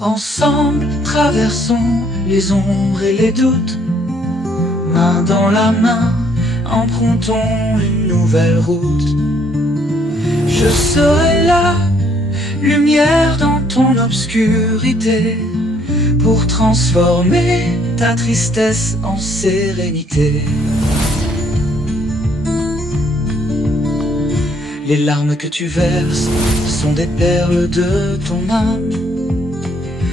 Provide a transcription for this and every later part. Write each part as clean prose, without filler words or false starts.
Ensemble, traversons les ombres et les doutes. Main dans la main, empruntons une nouvelle route. Je serai là, lumière dans ton obscurité, pour transformer ta tristesse en sérénité. Les larmes que tu verses sont des perles de ton âme.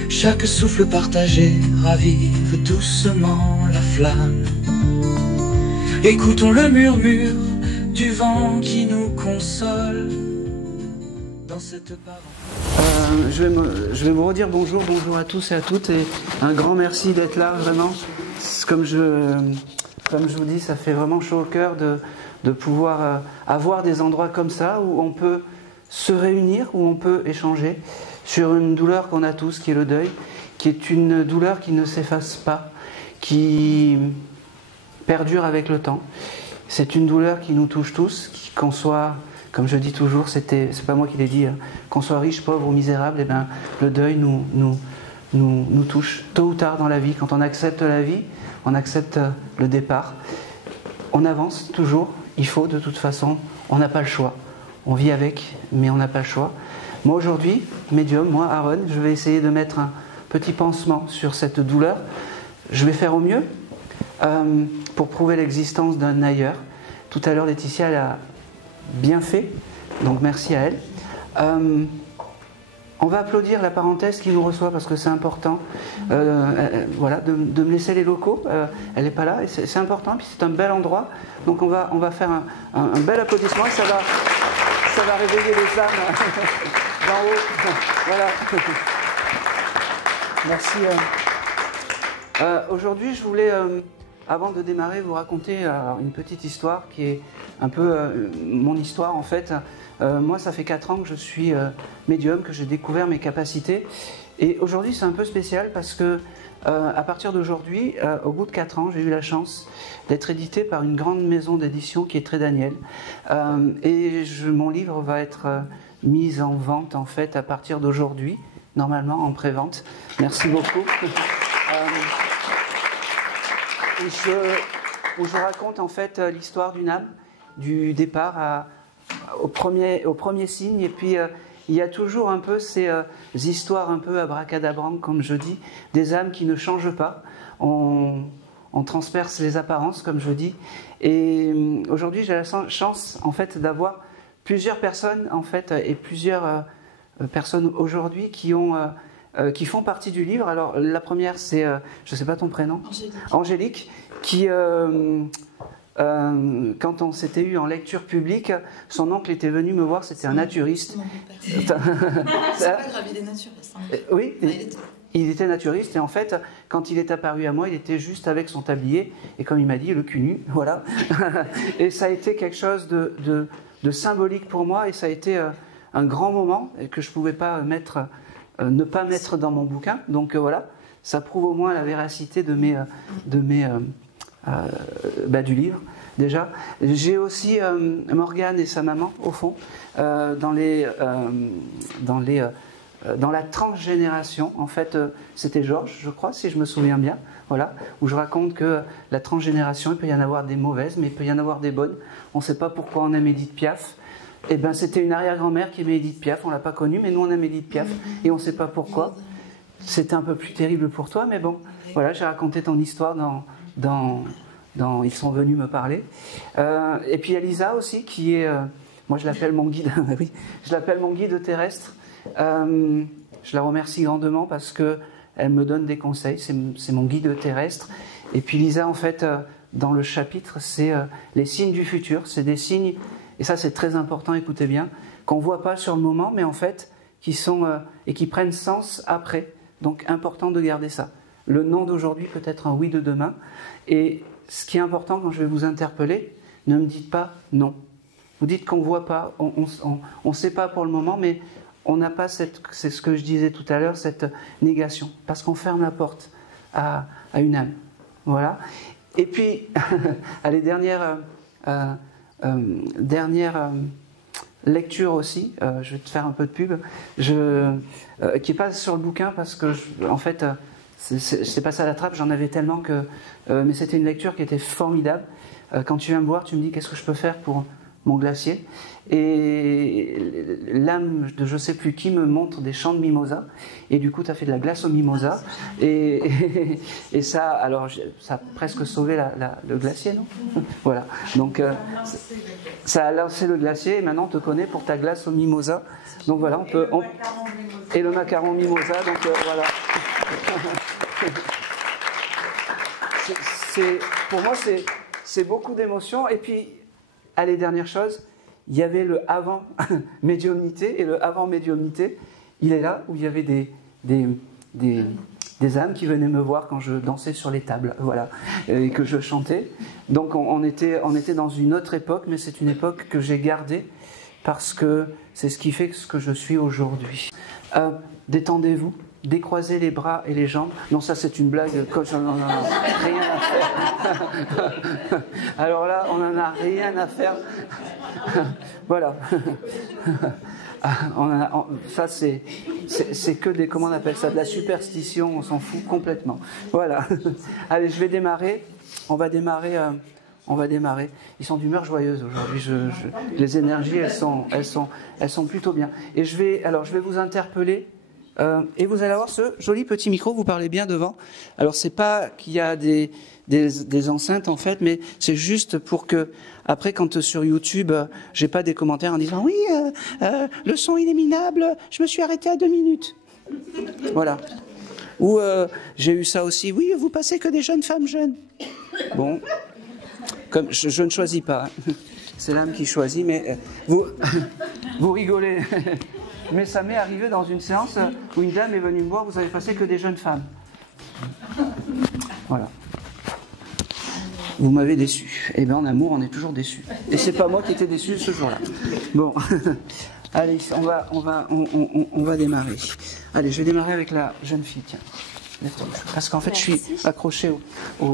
Chaque souffle partagé ravive doucement la flamme. Écoutons le murmure du vent qui nous console dans cette parole. Je vais vous redire bonjour à tous et à toutes, et un grand merci d'être là, vraiment. Comme je vous dis, ça fait vraiment chaud au cœur de pouvoir avoir des endroits comme ça où on peut se réunir, où on peut échanger sur une douleur qu'on a tous, qui est le deuil, qui est une douleur qui ne s'efface pas, qui perdure avec le temps. C'est une douleur qui nous touche tous, qu'on soit, comme je dis toujours, c'est pas moi qui l'ai dit, qu'on soit riche, pauvre ou misérable, et bien, le deuil nous touche tôt ou tard dans la vie. Quand on accepte la vie, on accepte le départ. On avance toujours, il faut de toute façon, on n'a pas le choix. On vit avec, mais on n'a pas le choix. Moi aujourd'hui, médium, moi Aaron, je vais essayer de mettre un petit pansement sur cette douleur. Je vais faire au mieux pour prouver l'existence d'un ailleurs. Tout à l'heure, Laetitia, elle a bien fait, donc merci à elle. On va applaudir la parenthèse qui nous reçoit parce que c'est important, voilà, de me laisser les locaux. Elle n'est pas là, et c'est important, puis c'est un bel endroit. Donc on va faire un bel applaudissement, ça va réveiller les âmes d'en haut. Voilà. Merci. Aujourd'hui, je voulais, avant de démarrer, vous raconter une petite histoire qui est un peu mon histoire en fait. Moi, ça fait 4 ans que je suis médium, que j'ai découvert mes capacités. Et aujourd'hui, c'est un peu spécial parce que à partir d'aujourd'hui, au bout de 4 ans, j'ai eu la chance d'être édité par une grande maison d'édition qui est Très Daniel. Et mon livre va être mis en vente en fait à partir d'aujourd'hui, normalement en pré-vente. Merci beaucoup. Où je raconte en fait l'histoire d'une âme, du départ au premier signe, et puis il y a toujours un peu ces histoires un peu abracadabrantes, comme je dis, des âmes qui ne changent pas. On transperce les apparences, comme je dis. Et aujourd'hui, j'ai la chance en fait d'avoir plusieurs personnes en fait, et plusieurs personnes aujourd'hui qui font partie du livre. Alors la première, c'est, je ne sais pas ton prénom, Angélique, qui quand on s'était eu en lecture publique, son oncle était venu me voir, c'était un naturiste. C'est pas grave, il est naturiste. Hein. Oui, il était naturiste, et en fait, quand il est apparu à moi, il était juste avec son tablier, et comme il m'a dit, le cul nu, voilà. Et ça a été quelque chose de symbolique pour moi, et ça a été un grand moment que je ne pouvais pas ne pas mettre dans mon bouquin. Donc voilà, ça prouve au moins la véracité du livre, déjà. J'ai aussi Morgane et sa maman, au fond, dans la transgénération. En fait, c'était Georges, je crois, si je me souviens bien, voilà, où je raconte que la transgénération, il peut y en avoir des mauvaises, mais il peut y en avoir des bonnes. On ne sait pas pourquoi on aime Édith Piaf. Eh ben, c'était une arrière-grand-mère qui aimait Édith Piaf, on ne l'a pas connue, mais nous on aime Édith Piaf, et on ne sait pas pourquoi. C'était un peu plus terrible pour toi, mais bon, voilà, j'ai raconté ton histoire dans Ils sont venus me parler. Et puis il y a Lisa aussi, qui est, moi je l'appelle mon guide, oui, je l'appelle mon guide terrestre. Je la remercie grandement parce qu'elle me donne des conseils, c'est mon guide terrestre. Et puis Lisa, en fait, dans le chapitre, c'est les signes du futur, c'est des signes, et ça c'est très important, écoutez bien, qu'on ne voit pas sur le moment, mais en fait, qui sont, et qui prennent sens après. Donc important de garder ça. Le non d'aujourd'hui peut être un oui de demain. Et ce qui est important quand je vais vous interpeller, ne me dites pas non. Vous dites qu'on ne voit pas, on ne sait pas pour le moment, mais on n'a pas c'est ce que je disais tout à l'heure, cette négation. Parce qu'on ferme la porte à une âme. Voilà. Et puis, allez, dernière lecture aussi, je vais te faire un peu de pub, qui n'est pas sur le bouquin parce que, en fait, c'est passé à la trappe, j'en avais tellement que... mais c'était une lecture qui était formidable. Quand tu viens me voir, tu me dis qu'est-ce que je peux faire pour mon glacier. Et l'âme de je sais plus qui me montre des champs de mimosa. Et du coup, tu as fait de la glace au mimosa. Et ça, alors, ça a presque sauvé le glacier, non? Voilà. Donc, ça a lancé le glacier. Et maintenant, on te connaît pour ta glace au mimosa. Donc voilà, et le macaron mimosa. Donc voilà. Pour moi, c'est beaucoup d'émotions. Et puis, allez, dernière chose, il y avait le avant médiumnité, et le avant médiumnité, il est là où il y avait des âmes qui venaient me voir quand je dansais sur les tables, voilà, et que je chantais. Donc on était dans une autre époque, mais c'est une époque que j'ai gardée parce que c'est ce qui fait ce que je suis aujourd'hui. Détendez-vous. Décroiser les bras et les jambes. Non, ça c'est une blague, comme j'en ai rien à faire. Alors là, on n'en a rien à faire. Voilà. Ça c'est que des, comment on appelle ça, de la superstition, on s'en fout complètement. Voilà. Allez, je vais démarrer. On va démarrer. Ils sont d'humeur joyeuse aujourd'hui. Les énergies, elles sont plutôt bien. Et je vais vous interpeller. Et vous allez avoir ce joli petit micro, vous parlez bien devant. Alors c'est pas qu'il y a des enceintes en fait, mais c'est juste pour que après quand sur YouTube, j'ai pas des commentaires en disant oui, le son il est minable, je me suis arrêté à 2 minutes. Voilà. Ou j'ai eu ça aussi. Oui, vous passez que des jeunes femmes jeunes. Bon, comme je ne choisis pas. Hein. C'est l'âme qui choisit, mais vous rigolez. Mais ça m'est arrivé dans une séance où une dame est venue me voir, vous avez passé que des jeunes femmes. Voilà. Vous m'avez déçu. Eh bien, en amour, on est toujours déçu. Et c'est pas moi qui étais déçu ce jour-là. Bon. Allez, on va démarrer. Allez, je vais démarrer avec la jeune fille, tiens. Parce qu'en fait, merci. Je suis accroché au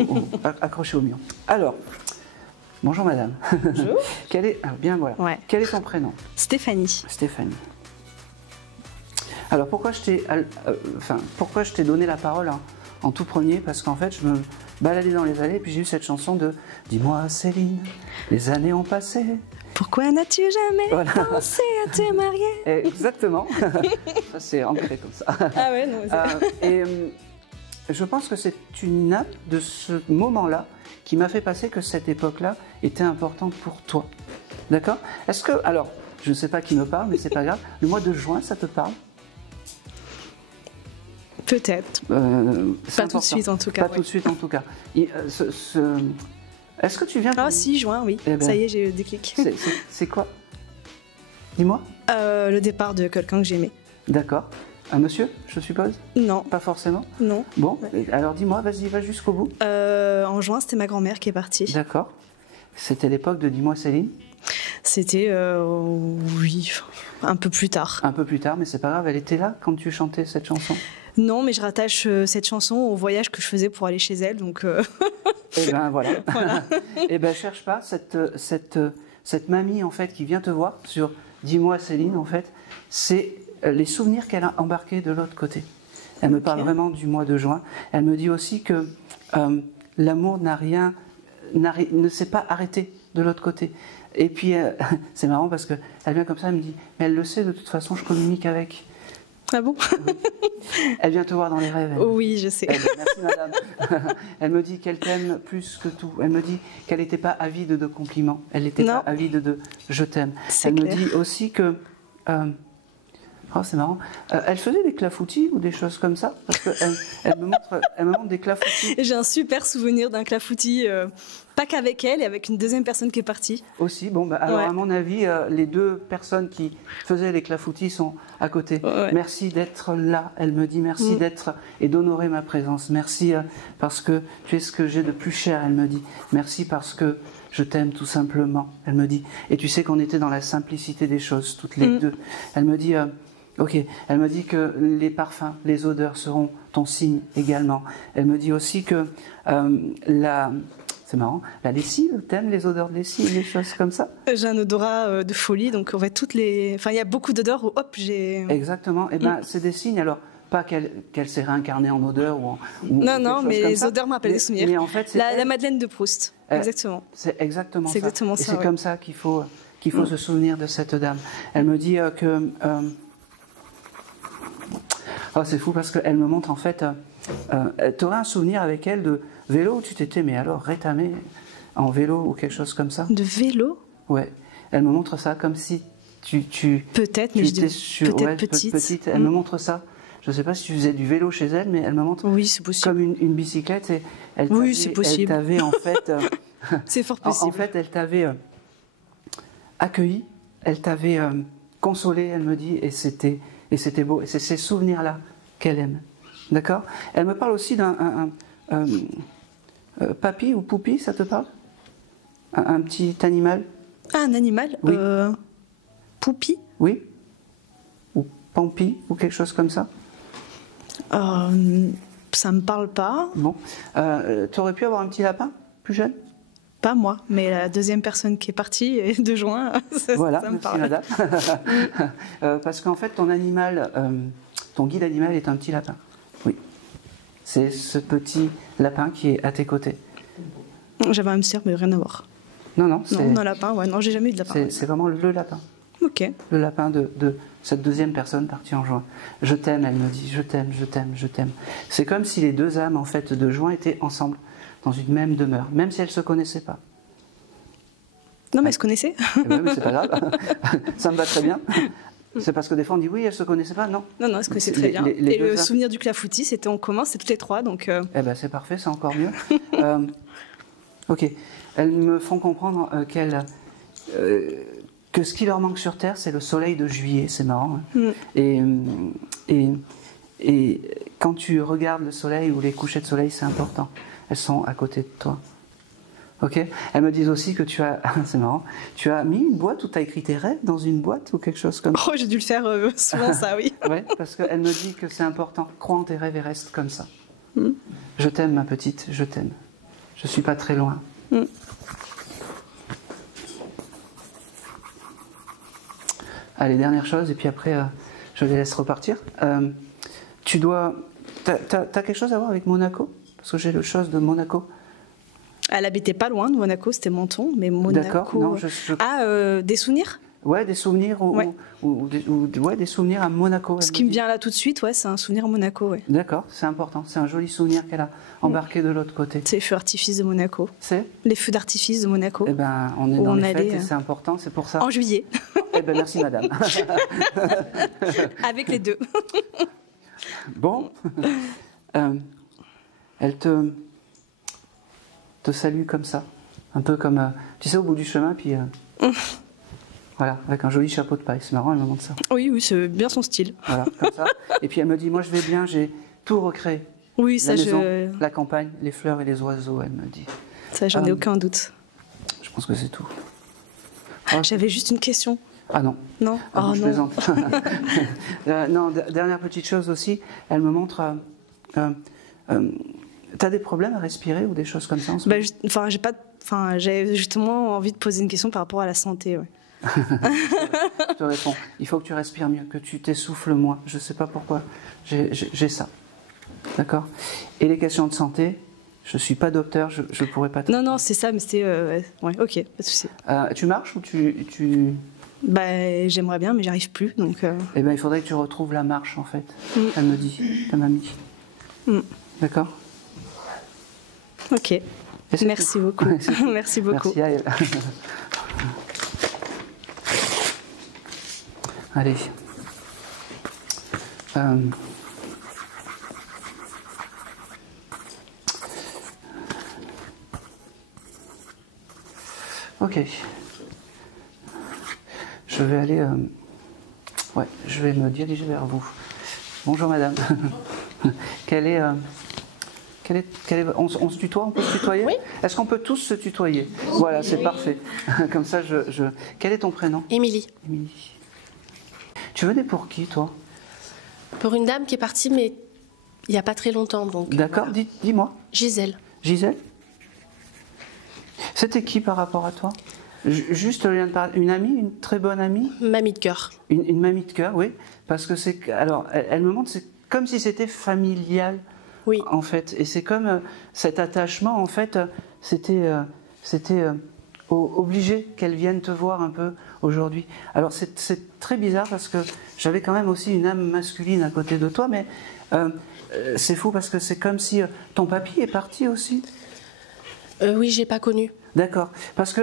mur. Alors, bonjour madame. Bonjour. Bien voilà. Ouais. Quel est ton prénom? Stéphanie. Stéphanie. Alors pourquoi je t'ai donné la parole en tout premier? Parce qu'en fait je me baladais dans les allées et puis j'ai eu cette chanson de « Dis-moi Céline, les années ont passé ». Pourquoi n'as-tu jamais pensé à te marier? Exactement. Ça c'est ancré comme ça. Ah ouais, non. Et je pense que c'est une nappe de ce moment-là qui m'a fait passer que cette époque-là était importante pour toi. D'accord? Est-ce que, alors, je ne sais pas qui me parle, mais c'est pas grave, le mois de juin, ça te parle? Peut-être. Pas tout de suite en tout cas. Pas tout de suite en tout cas. Est-ce que tu viens... Ah si, juin, oui. Eh ben, ça y est, j'ai eu le déclic. C'est quoi? Dis-moi. Le départ de quelqu'un que j'aimais. D'accord. Un monsieur, je suppose? Non. Pas forcément? Non. Bon, alors dis-moi, vas-y, va jusqu'au bout. En juin, c'était ma grand-mère qui est partie. D'accord. C'était l'époque de Dis-moi Céline? C'était, oui, un peu plus tard. Un peu plus tard, mais c'est pas grave, elle était là quand tu chantais cette chanson? Non, mais je rattache cette chanson au voyage que je faisais pour aller chez elle, donc... Eh ben voilà. Eh ben cherche pas, cette mamie en fait qui vient te voir sur Dis-moi Céline, en fait, c'est les souvenirs qu'elle a embarqués de l'autre côté. Elle me parle vraiment du mois de juin. Elle me dit aussi que l'amour ne s'est pas arrêté de l'autre côté. Et puis, c'est marrant parce qu'elle vient comme ça, elle me dit, mais elle le sait, de toute façon, je communique avec. Ah bon? Elle vient te voir dans les rêves. Oui, je sais. Merci madame. Elle me dit qu'elle t'aime plus que tout. Elle me dit qu'elle n'était pas avide de compliments. Elle n'était pas avide de « je t'aime ». Elle me dit aussi que... Oh, c'est marrant. Elle faisait des clafoutis ou des choses comme ça? Parce qu'elle me montre des clafoutis. J'ai un super souvenir d'un clafoutis, pas qu'avec elle, et avec une deuxième personne qui est partie. Aussi, bon, alors à mon avis, les deux personnes qui faisaient les clafoutis sont à côté. Ouais. Merci d'être là, elle me dit, merci d'être et d'honorer ma présence. Merci parce que tu es ce que j'ai de plus cher, elle me dit. Merci parce que je t'aime tout simplement, elle me dit. Et tu sais qu'on était dans la simplicité des choses, toutes les deux. Elle me dit... Ok, elle me dit que les parfums, les odeurs seront ton signe également. Elle me dit aussi que c'est c'est marrant. La lessive, t'aimes les odeurs de lessive, les choses comme ça? J'ai un odorat de folie, donc en fait toutes les... Enfin, il y a beaucoup d'odeurs où hop, j'ai... Exactement. Et ben, c'est des signes. Alors, pas qu'elle s'est réincarnée en odeur ou Non, mais les odeurs me rappellent des souvenirs. Mais en fait, c'est la Madeleine de Proust, exactement. C'est exactement ça. C'est exactement et ça. c'est Ouais. comme ça qu'il faut se souvenir de cette dame. Elle me dit que... Oh, c'est fou parce qu'elle me montre en fait... tu aurais un souvenir avec elle de vélo où tu t'étais, mais alors rétamé en vélo ou quelque chose comme ça? De vélo? Ouais. Elle me montre ça comme si tu peut-être, mais je dis peut-être petite. Elle me montre ça. Je ne sais pas si tu faisais du vélo chez elle, mais elle me montre oui, c'est possible. comme une bicyclette. Et oui, c'est possible. Elle t'avait en fait... c'est fort possible. En fait, elle t'avait accueilli, elle t'avait consolé, elle me dit, et c'était beau. Et c'est ces souvenirs-là qu'elle aime. D'accord? Elle me parle aussi d'un... papy ou poupi, ça te parle? Un petit animal? Ah, un animal? Oui. Poupi? Oui. Ou pampi, ou quelque chose comme ça? Ça me parle pas. Bon. Tu aurais pu avoir un petit lapin, plus jeune? Pas moi, mais la deuxième personne qui est partie, de juin, voilà, ça me merci madame. Parce qu'en fait, ton animal, ton guide animal est un petit lapin. Oui. C'est ce petit lapin qui est à tes côtés. J'avais un hamster, mais rien à voir. Non, un lapin, ouais. Non, j'ai jamais eu de lapin. C'est vraiment le lapin. Ok. Le lapin de cette deuxième personne partie en juin. Je t'aime, elle me dit, je t'aime, je t'aime, je t'aime. C'est comme si les deux âmes, en fait, de juin étaient ensemble, dans une même demeure, même si elles ne se connaissaient pas. Non, mais elles se connaissaient. Eh ben, mais c'est pas grave, ça me va très bien. C'est parce que des fois on dit oui, elles se connaissaient pas, non. Non, elles se connaissaient très bien. Et le souvenir du clafoutis, c'était en commun, c'était toutes les trois, donc... Eh ben c'est parfait, c'est encore mieux. Ok, elles me font comprendre que ce qui leur manque sur Terre, c'est le soleil de juillet, c'est marrant. Hein. Et quand tu regardes le soleil ou les couchers de soleil, c'est important. Elles sont à côté de toi. Ok. Elles me disent aussi que tu as, c'est marrant, tu as mis une boîte où tu as écrit tes rêves dans une boîte ou quelque chose comme ça. Oh, j'ai dû le faire souvent, ça, oui. Oui, parce qu'elle me dit que c'est important. Crois en tes rêves et reste comme ça. Je t'aime, ma petite, je t'aime. Je suis pas très loin. Allez, dernière chose, et puis après, je les laisse repartir. Tu dois... T'as quelque chose à voir avec Monaco? Parce que j'ai le chose de Monaco. Elle habitait pas loin de Monaco, c'était Menton, mais Monaco... D'accord, non, Ah, des souvenirs? Ouais, des souvenirs ou des souvenirs à Monaco. Ce qui me vient là tout de suite, ouais, c'est un souvenir à Monaco, ouais. D'accord, c'est important. C'est un joli souvenir qu'elle a embarqué de l'autre côté. C'est les feux d'artifice de Monaco. C'est les feux d'artifice de Monaco. Eh ben, on est dans les fêtes et c'est important, c'est pour ça. En juillet. Eh ben, merci madame. Avec les deux. Bon, elle te salue comme ça, un peu comme, tu sais, au bout du chemin, puis voilà, avec un joli chapeau de paille. C'est marrant, elle me montre ça. Oui, c'est bien son style. Voilà, comme ça. Et puis elle me dit, moi je vais bien, j'ai tout recréé. Oui, ça, la maison, la campagne, les fleurs et les oiseaux, elle me dit. Ça, j'en ai aucun doute. Je pense que c'est tout. J'avais juste une question. Ah non. Non. Je plaisante. Non, dernière petite chose aussi, elle me montre. T'as des problèmes à respirer ou des choses comme ça en ce moment? J'ai justement envie de poser une question par rapport à la santé. Ouais. Je te réponds. Il faut que tu respires mieux, que tu t'essouffles moins. Je ne sais pas pourquoi. J'ai ça. D'accord? Et les questions de santé, je ne suis pas docteur, je ne pourrais pas... Non, c'est ça, mais c'était... ouais, ok, pas de souci. Tu marches ou tu... J'aimerais bien, mais j'y arrive plus, donc... Eh bien, il faudrait que tu retrouves la marche, en fait. Elle me dit, ta mamie. D'accord? Ok. Merci beaucoup. Merci beaucoup. Merci à elle. Allez. Ok. Je vais aller... Ouais, je vais me diriger vers vous. Bonjour madame. On se tutoie, on peut se tutoyer? Oui. Est-ce qu'on peut tous se tutoyer? Voilà, c'est parfait. Comme ça, Quel est ton prénom? Émilie. Émilie. Tu venais pour qui, toi? Pour une dame qui est partie, mais il n'y a pas très longtemps. Donc. D'accord, dis-moi. Gisèle. Gisèle? C'était qui par rapport à toi? Juste une amie, une très bonne amie? Mamie de cœur. Une mamie de cœur, oui. Parce que c'est... Alors, elle me montre, c'est comme si c'était familial, Oui. en fait. Et c'est comme cet attachement, en fait, c'était obligé qu'elle vienne te voir un peu aujourd'hui. Alors, c'est très bizarre parce que j'avais quand même aussi une âme masculine à côté de toi, mais c'est fou parce que c'est comme si ton papy est parti aussi. Oui, j'ai pas connu. D'accord. Parce que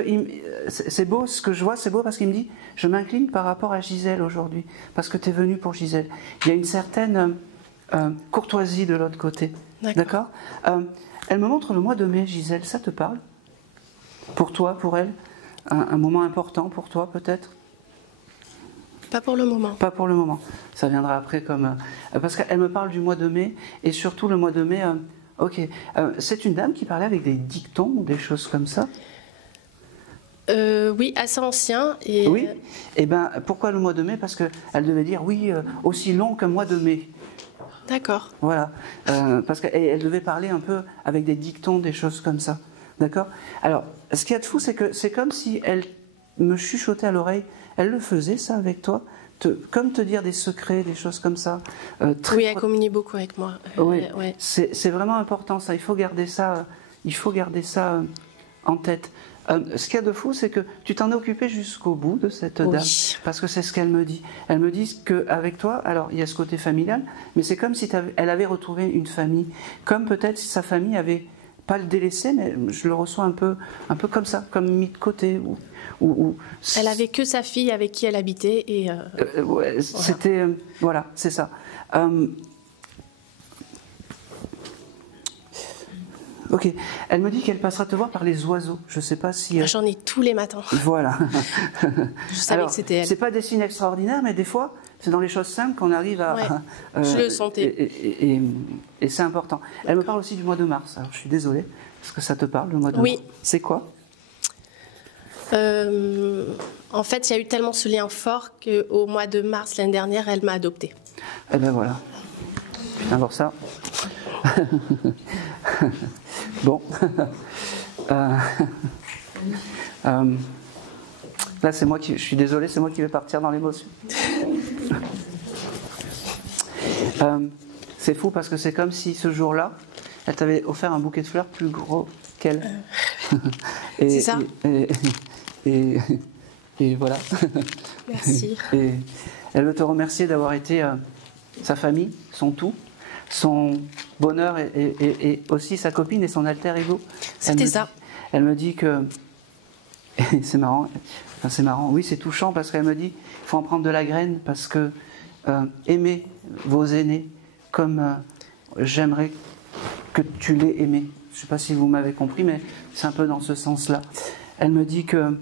c'est beau, ce que je vois, c'est beau parce qu'il me dit, je m'incline par rapport à Gisèle aujourd'hui, parce que tu es venu pour Gisèle. Il y a une certaine courtoisie de l'autre côté. D'accord. Elle me montre le mois de mai, Gisèle, ça te parle? Pour toi, pour elle? Un moment important pour toi, peut-être? Pas pour le moment. Pas pour le moment. Ça viendra après comme... parce qu'elle me parle du mois de mai, et surtout le mois de mai... ok. C'est une dame qui parlait avec des dictons ou des choses comme ça? Oui, assez ancien. Et oui. Et ben, pourquoi le mois de mai? Parce qu'elle devait dire oui, aussi long qu'un mois de mai. D'accord. Voilà. Parce qu'elle devait parler un peu avec des dictons, des choses comme ça. D'accord? Alors, ce qu'il y a de fou, c'est que c'est comme si elle me chuchotait à l'oreille. Elle le faisait, ça, avec toi? Comme te dire des secrets, des choses comme ça. Oui, elle communique beaucoup avec moi. Oui, ouais. C'est vraiment important, ça. Il faut garder ça en tête. Ce qu'il y a de fou, c'est que tu t'en es occupé jusqu'au bout de cette dame. Parce que c'est ce qu'elle me dit. Elle me dit qu'avec toi, alors il y a ce côté familial, mais c'est comme si elle avait retrouvé une famille. Comme peut-être si sa famille avait pas le délaissé, mais je le reçois un peu comme ça, comme mis de côté. Elle avait que sa fille avec qui elle habitait et ouais, c'était voilà, c'est ça. Ok, elle me dit qu'elle passera te voir par les oiseaux. Je sais pas si. J'en ai tous les matins. Voilà. Je savais que c'était elle. C'est pas des signes extraordinaires, mais des fois, c'est dans les choses simples qu'on arrive à. Ouais, je le sentais. Et c'est important. Elle me parle aussi du mois de mars. Alors, je suis désolée. Est-ce que ça te parle, le mois de mars? Oui. C'est quoi? En fait, il y a eu tellement ce lien fort qu'au mois de mars l'année dernière, elle m'a adoptée. Eh ben voilà. Putain, alors ça. Bon. Là, c'est moi qui. Je suis désolé, c'est moi qui vais partir dans l'émotion. C'est fou parce que c'est comme si ce jour-là, elle t'avait offert un bouquet de fleurs plus gros qu'elle. C'est ça. Et voilà. Merci. Et elle veut te remercier d'avoir été sa famille, son tout, son bonheur et aussi sa copine et son alter ego. C'était ça. Elle me dit que... c'est marrant. Enfin, c'est marrant. Oui, c'est touchant parce qu'elle me dit qu'il faut en prendre de la graine parce que aimez vos aînés comme j'aimerais que tu les aimais. Je ne sais pas si vous m'avez compris, mais c'est un peu dans ce sens-là. Elle me dit que...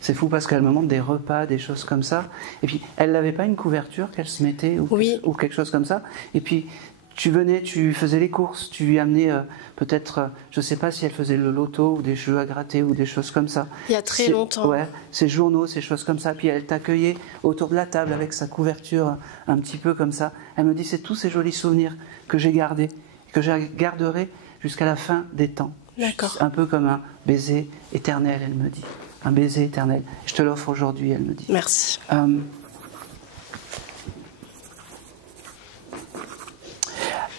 C'est fou parce qu'elle me montre des repas, des choses comme ça. Et puis, elle n'avait pas une couverture qu'elle se mettait ou quelque chose comme ça. Et puis, tu venais, tu faisais les courses, tu lui amenais peut-être, je ne sais pas si elle faisait le loto ou des jeux à gratter ou des choses comme ça. Il y a très longtemps. Ouais, ces journaux, ces choses comme ça. Puis elle t'accueillait autour de la table avec sa couverture un petit peu comme ça. Elle me dit, c'est tous ces jolis souvenirs que j'ai gardés, que je garderai jusqu'à la fin des temps. D'accord. Un peu comme un baiser éternel, elle me dit. Un baiser éternel. Je te l'offre aujourd'hui, elle me dit. Merci.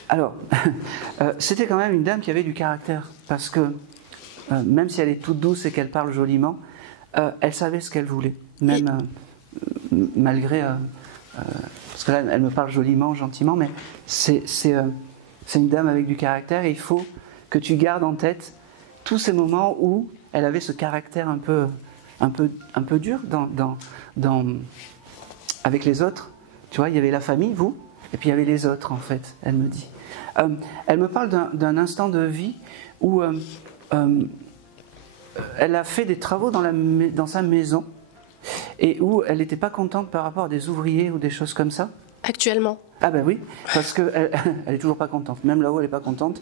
Alors, c'était quand même une dame qui avait du caractère, parce que même si elle est toute douce et qu'elle parle joliment, elle savait ce qu'elle voulait, même malgré... parce que là, elle me parle joliment, gentiment, mais c'est une dame avec du caractère, et il faut que tu gardes en tête tous ces moments où elle avait ce caractère un peu dur avec les autres. Tu vois, il y avait la famille, vous, et puis il y avait les autres, en fait, elle me dit. Elle me parle d'un instant de vie où elle a fait des travaux dans sa maison et où elle n'était pas contente par rapport à des ouvriers ou des choses comme ça. Actuellement. Ah ben oui, parce qu'elle est toujours pas contente. Même là-haut, elle n'est pas contente.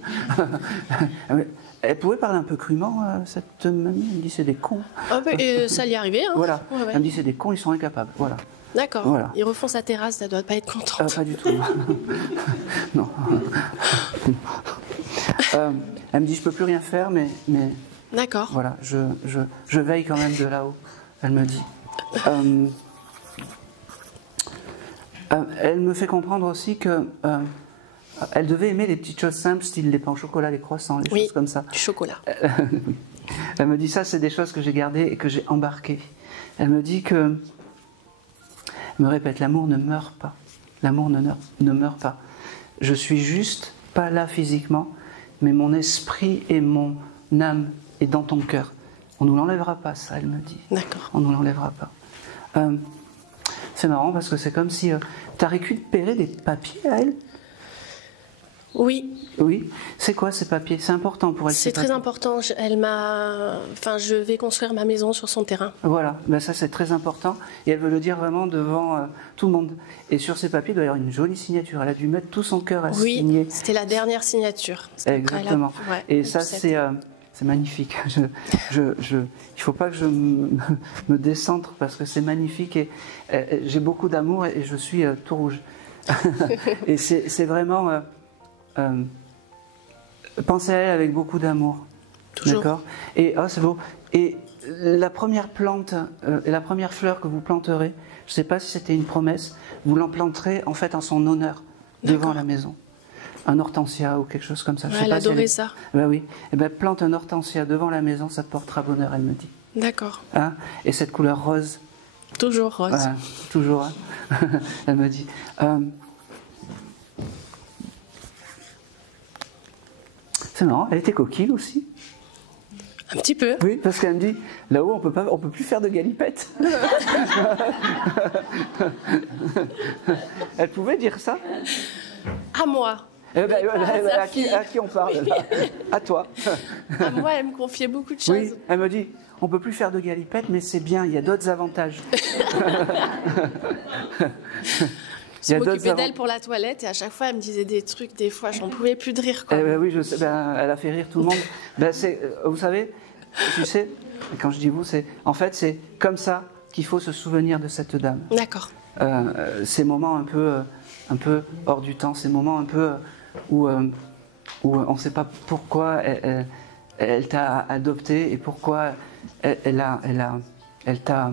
Elle pouvait parler un peu crûment, cette mamie. Elle me dit c'est des cons. Ah ben, ça lui arrivait. Hein. Voilà. Ouais, ouais. Elle me dit c'est des cons, ils sont incapables. Voilà. D'accord. Voilà. Ils refont sa terrasse, ça doit pas être contente. Pas du tout. Non. Elle me dit, je peux plus rien faire, mais D'accord. voilà, je veille quand même de là-haut. Elle me dit. Elle me fait comprendre aussi que elle devait aimer les petites choses simples, style les pains au chocolat, les croissants, les choses comme ça. Du chocolat. Elle me dit ça, c'est des choses que j'ai gardées et que j'ai embarquées. Elle me dit que, elle me répète, l'amour ne meurt pas. L'amour ne meurt pas. Je suis juste pas là physiquement, mais mon esprit et mon âme est dans ton cœur. On nous l'enlèvera pas, ça, elle me dit. D'accord. On nous l'enlèvera pas. C'est marrant parce que c'est comme si tu as récupéré des papiers à elle. Oui. Oui. C'est quoi ces papiers? C'est important pour elle. C'est très important. Je vais construire ma maison sur son terrain. Voilà, ben ça c'est très important et elle veut le dire vraiment devant tout le monde. Et sur ces papiés, il doit y avoir une jolie signature. Elle a dû mettre tout son cœur à signer. Oui, c'était la dernière signature. Exactement. Et ça c'est magnifique. Il ne faut pas que je me décentre parce que c'est magnifique et j'ai beaucoup d'amour et je suis tout rouge. Et c'est vraiment... pensez à elle avec beaucoup d'amour. Toujours. D'accord. Et c'est beau. Et la première plante et la première fleur que vous planterez, je ne sais pas si c'était une promesse, vous l'en planterez en fait en son honneur devant la maison. Un hortensia ou quelque chose comme ça. Ouais, elle adorait ça. Ben oui. Et ben plante un hortensia devant la maison, ça te portera bonheur, elle me dit. D'accord. Hein? Et cette couleur rose. Toujours rose. Toujours. Hein? Elle me dit. C'est marrant, elle était coquille aussi. Un petit peu. Oui, parce qu'elle me dit, là-haut, on peut plus faire de galipettes. Elle pouvait dire ça? À moi. À qui on parle là? À toi. À moi, elle me confiait beaucoup de choses. Oui, elle me dit, on peut plus faire de galipettes, mais c'est bien, il y a d'autres avantages. Je m'occupais d'elle pour la toilette et à chaque fois elle me disait des trucs, des fois j'en pouvais plus de rire. Quoi. Oui, je sais, elle a fait rire tout le monde. Vous savez, tu sais, quand je dis vous, c'est comme ça qu'il faut se souvenir de cette dame. D'accord. Ces moments un peu hors du temps, ces moments un peu où on ne sait pas pourquoi elle t'a adopté et pourquoi elle t'a...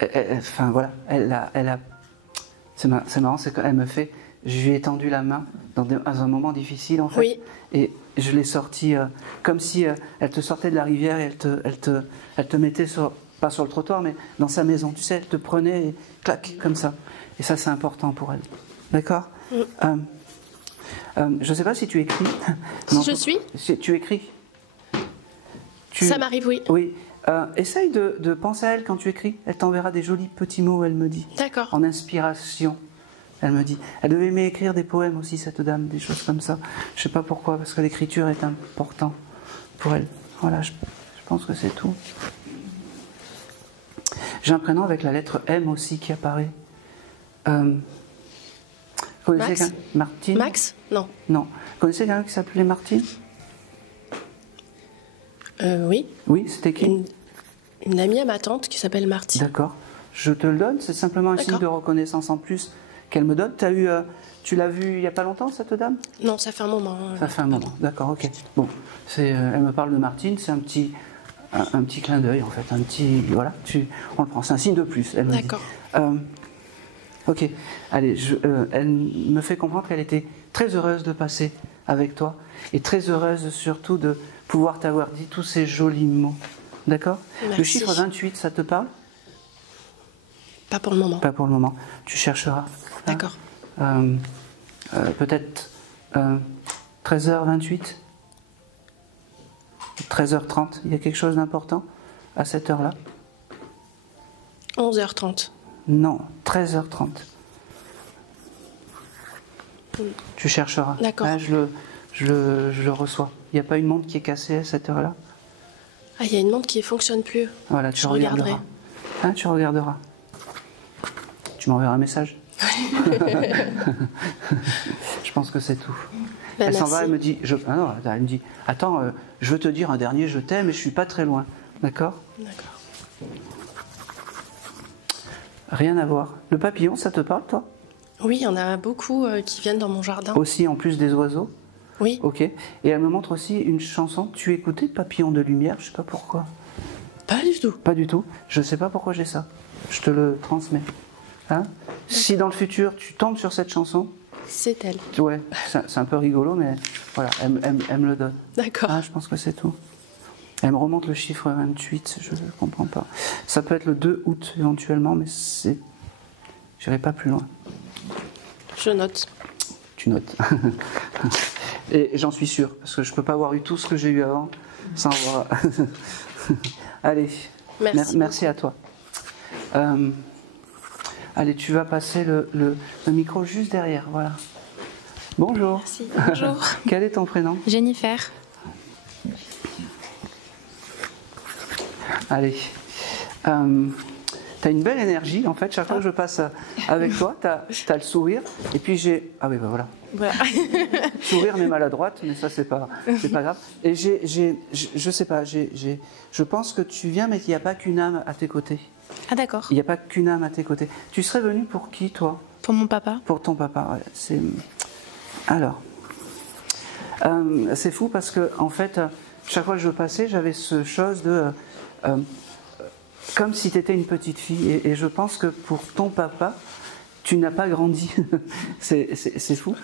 Enfin voilà, elle a c'est marrant, c'est qu'elle me fait... Je lui ai tendu la main dans un moment difficile, en fait. Oui. Et je l'ai sortie comme si elle te sortait de la rivière et elle te mettait, pas sur le trottoir, mais dans sa maison. Tu sais, elle te prenait et clac, comme ça. Et ça, c'est important pour elle. D'accord? Je ne sais pas si tu écris. Si je suis? Si tu écris. Ça m'arrive, oui. Oui. Essaye de penser à elle quand tu écris. Elle t'enverra des jolis petits mots, elle me dit. D'accord. En inspiration, elle me dit. Elle devait aimer écrire des poèmes aussi, cette dame, des choses comme ça. Je ne sais pas pourquoi, parce que l'écriture est importante pour elle. Voilà, je pense que c'est tout. J'ai un prénom avec la lettre M aussi qui apparaît. Max? Martine? Max? Non. Non. Vous connaissez quelqu'un qui s'appelait Martine? Oui. Oui, c'était qui? Une amie à ma tante qui s'appelle Martine. D'accord. Je te le donne, c'est simplement un signe de reconnaissance en plus qu'elle me donne. Tu l'as vue il n'y a pas longtemps, cette dame? Non, ça fait un moment. Ça fait un moment, d'accord, ok. Bon, elle me parle de Martine, c'est un petit clin d'œil en fait, voilà, on le prend, c'est un signe de plus, elle me dit. D'accord. Ok, allez, elle me fait comprendre qu'elle était très heureuse de passer avec toi et très heureuse surtout de pouvoir t'avoir dit tous ces jolis mots. D'accord? Merci. Le chiffre 28, ça te parle? Pas pour le moment. Pas pour le moment. Tu chercheras. D'accord. Peut-être 13h28, 13h30. Il y a quelque chose d'important à cette heure-là? 11h30. Non, 13h30. Tu chercheras. D'accord. Là, je le reçois. Il n'y a pas une montre qui est cassée à cette heure-là? Ah, il y a une montre qui ne fonctionne plus. Voilà, tu Je regarderas. regarderai. Tu regarderas. Tu m'enverras un message. Je pense que c'est tout. Ben, elle s'en va, merci. elle me dit, elle me dit, attends, je veux te dire un dernier je t'aime et je suis pas très loin. D'accord? D'accord. Rien à voir. Le papillon, ça te parle, toi? Oui, il y en a beaucoup qui viennent dans mon jardin. Aussi, en plus des oiseaux? Oui. Ok. Et elle me montre aussi une chanson. Tu écoutais Papillon de lumière, je sais pas pourquoi. Pas du tout. Pas du tout. Je sais pas pourquoi j'ai ça. Je te le transmets. Hein? Si dans le futur tu tombes sur cette chanson, C'est elle. ouais, c'est un peu rigolo, mais voilà, elle me le donne. D'accord. Ah, je pense que c'est tout. Elle me remonte le chiffre 28, je ne comprends pas. Ça peut être le 2 août éventuellement, mais c'est... J'irai pas plus loin. Je note. Tu notes. Et j'en suis sûr, parce que je ne peux pas avoir eu tout ce que j'ai eu avant sans avoir... Allez, merci à toi. Allez, tu vas passer le micro juste derrière, voilà. Bonjour. Merci. Bonjour. Quel est ton prénom? Jennifer. Allez. Tu as une belle énergie, en fait. Chaque fois que je passe avec toi, tu as le sourire. Et puis j'ai... Ah oui, bah voilà. Voilà. Sourire mais maladroite, mais ça, c'est pas grave. Et je sais pas, je pense que tu viens, mais qu'il n'y a pas qu'une âme à tes côtés. Ah d'accord. Il n'y a pas qu'une âme à tes côtés. Tu serais venu pour qui, toi? Pour mon papa. Pour ton papa, ouais. C'est... Alors... c'est fou parce que, en fait, chaque fois que je passais, j'avais ce chose de... comme si tu étais une petite fille. Et je pense que pour ton papa, tu n'as pas grandi. C'est fou.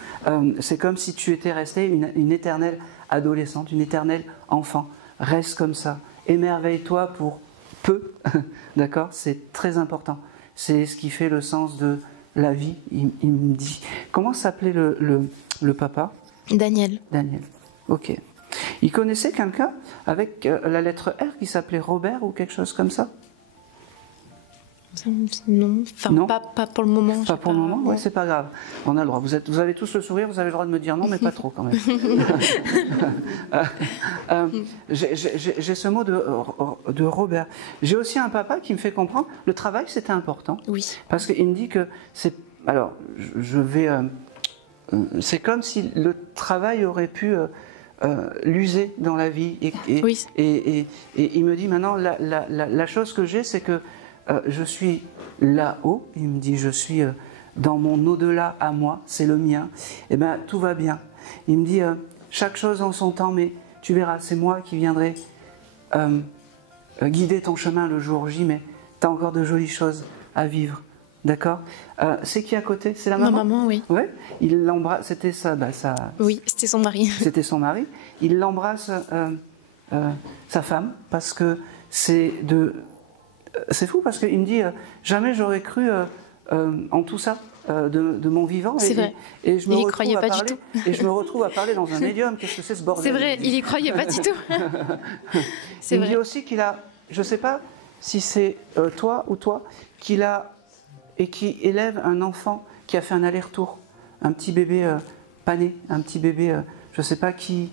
C'est comme si tu étais restée une éternelle adolescente, une éternelle enfant. Reste comme ça. Émerveille-toi pour peu. D'accord? C'est très important. C'est ce qui fait le sens de la vie. Il me dit. Comment s'appelait le papa? Daniel. Daniel. Ok. Il connaissait quelqu'un avec la lettre R qui s'appelait Robert ou quelque chose comme ça? Non, enfin, Non. Pas pour le moment. Pas pour le moment? Ouais, c'est pas grave. On a le droit. Vous avez tous le sourire, vous avez le droit de me dire non, mais pas trop quand même. J'ai ce mot de Robert. J'ai aussi un papa qui me fait comprendre le travail, c'était important. Oui. Parce qu'il me dit que c'est... Alors, je vais... c'est comme si le travail aurait pu l'user dans la vie. Oui. Et il me dit maintenant, la chose que j'ai, c'est que je suis là-haut. Il me dit, je suis dans mon au-delà à moi, c'est le mien. Et bien, tout va bien. Il me dit, chaque chose en son temps, mais tu verras, c'est moi qui viendrai guider ton chemin le jour J, mais tu as encore de jolies choses à vivre. D'accord? C'est qui à côté? C'est la maman? Ma maman, oui. Ouais. Il l'embrasse. C'était ça, Oui, c'était son mari. C'était son mari. Il l'embrasse, sa femme, parce que c'est fou, parce qu'il me dit jamais j'aurais cru en tout ça de mon vivant. C'est vrai. Et je me Il y retrouve croyait à pas parler, du tout. Et je me retrouve à parler dans un médium. Qu'est-ce que c'est ce bordel? C'est vrai, il y croyait pas du tout. C'est Il me vrai. dit aussi qu'il a, je sais pas si c'est toi ou toi, qu'il a et qui élève un enfant qui a fait un aller-retour, un petit bébé pas né, un petit bébé, je sais pas qui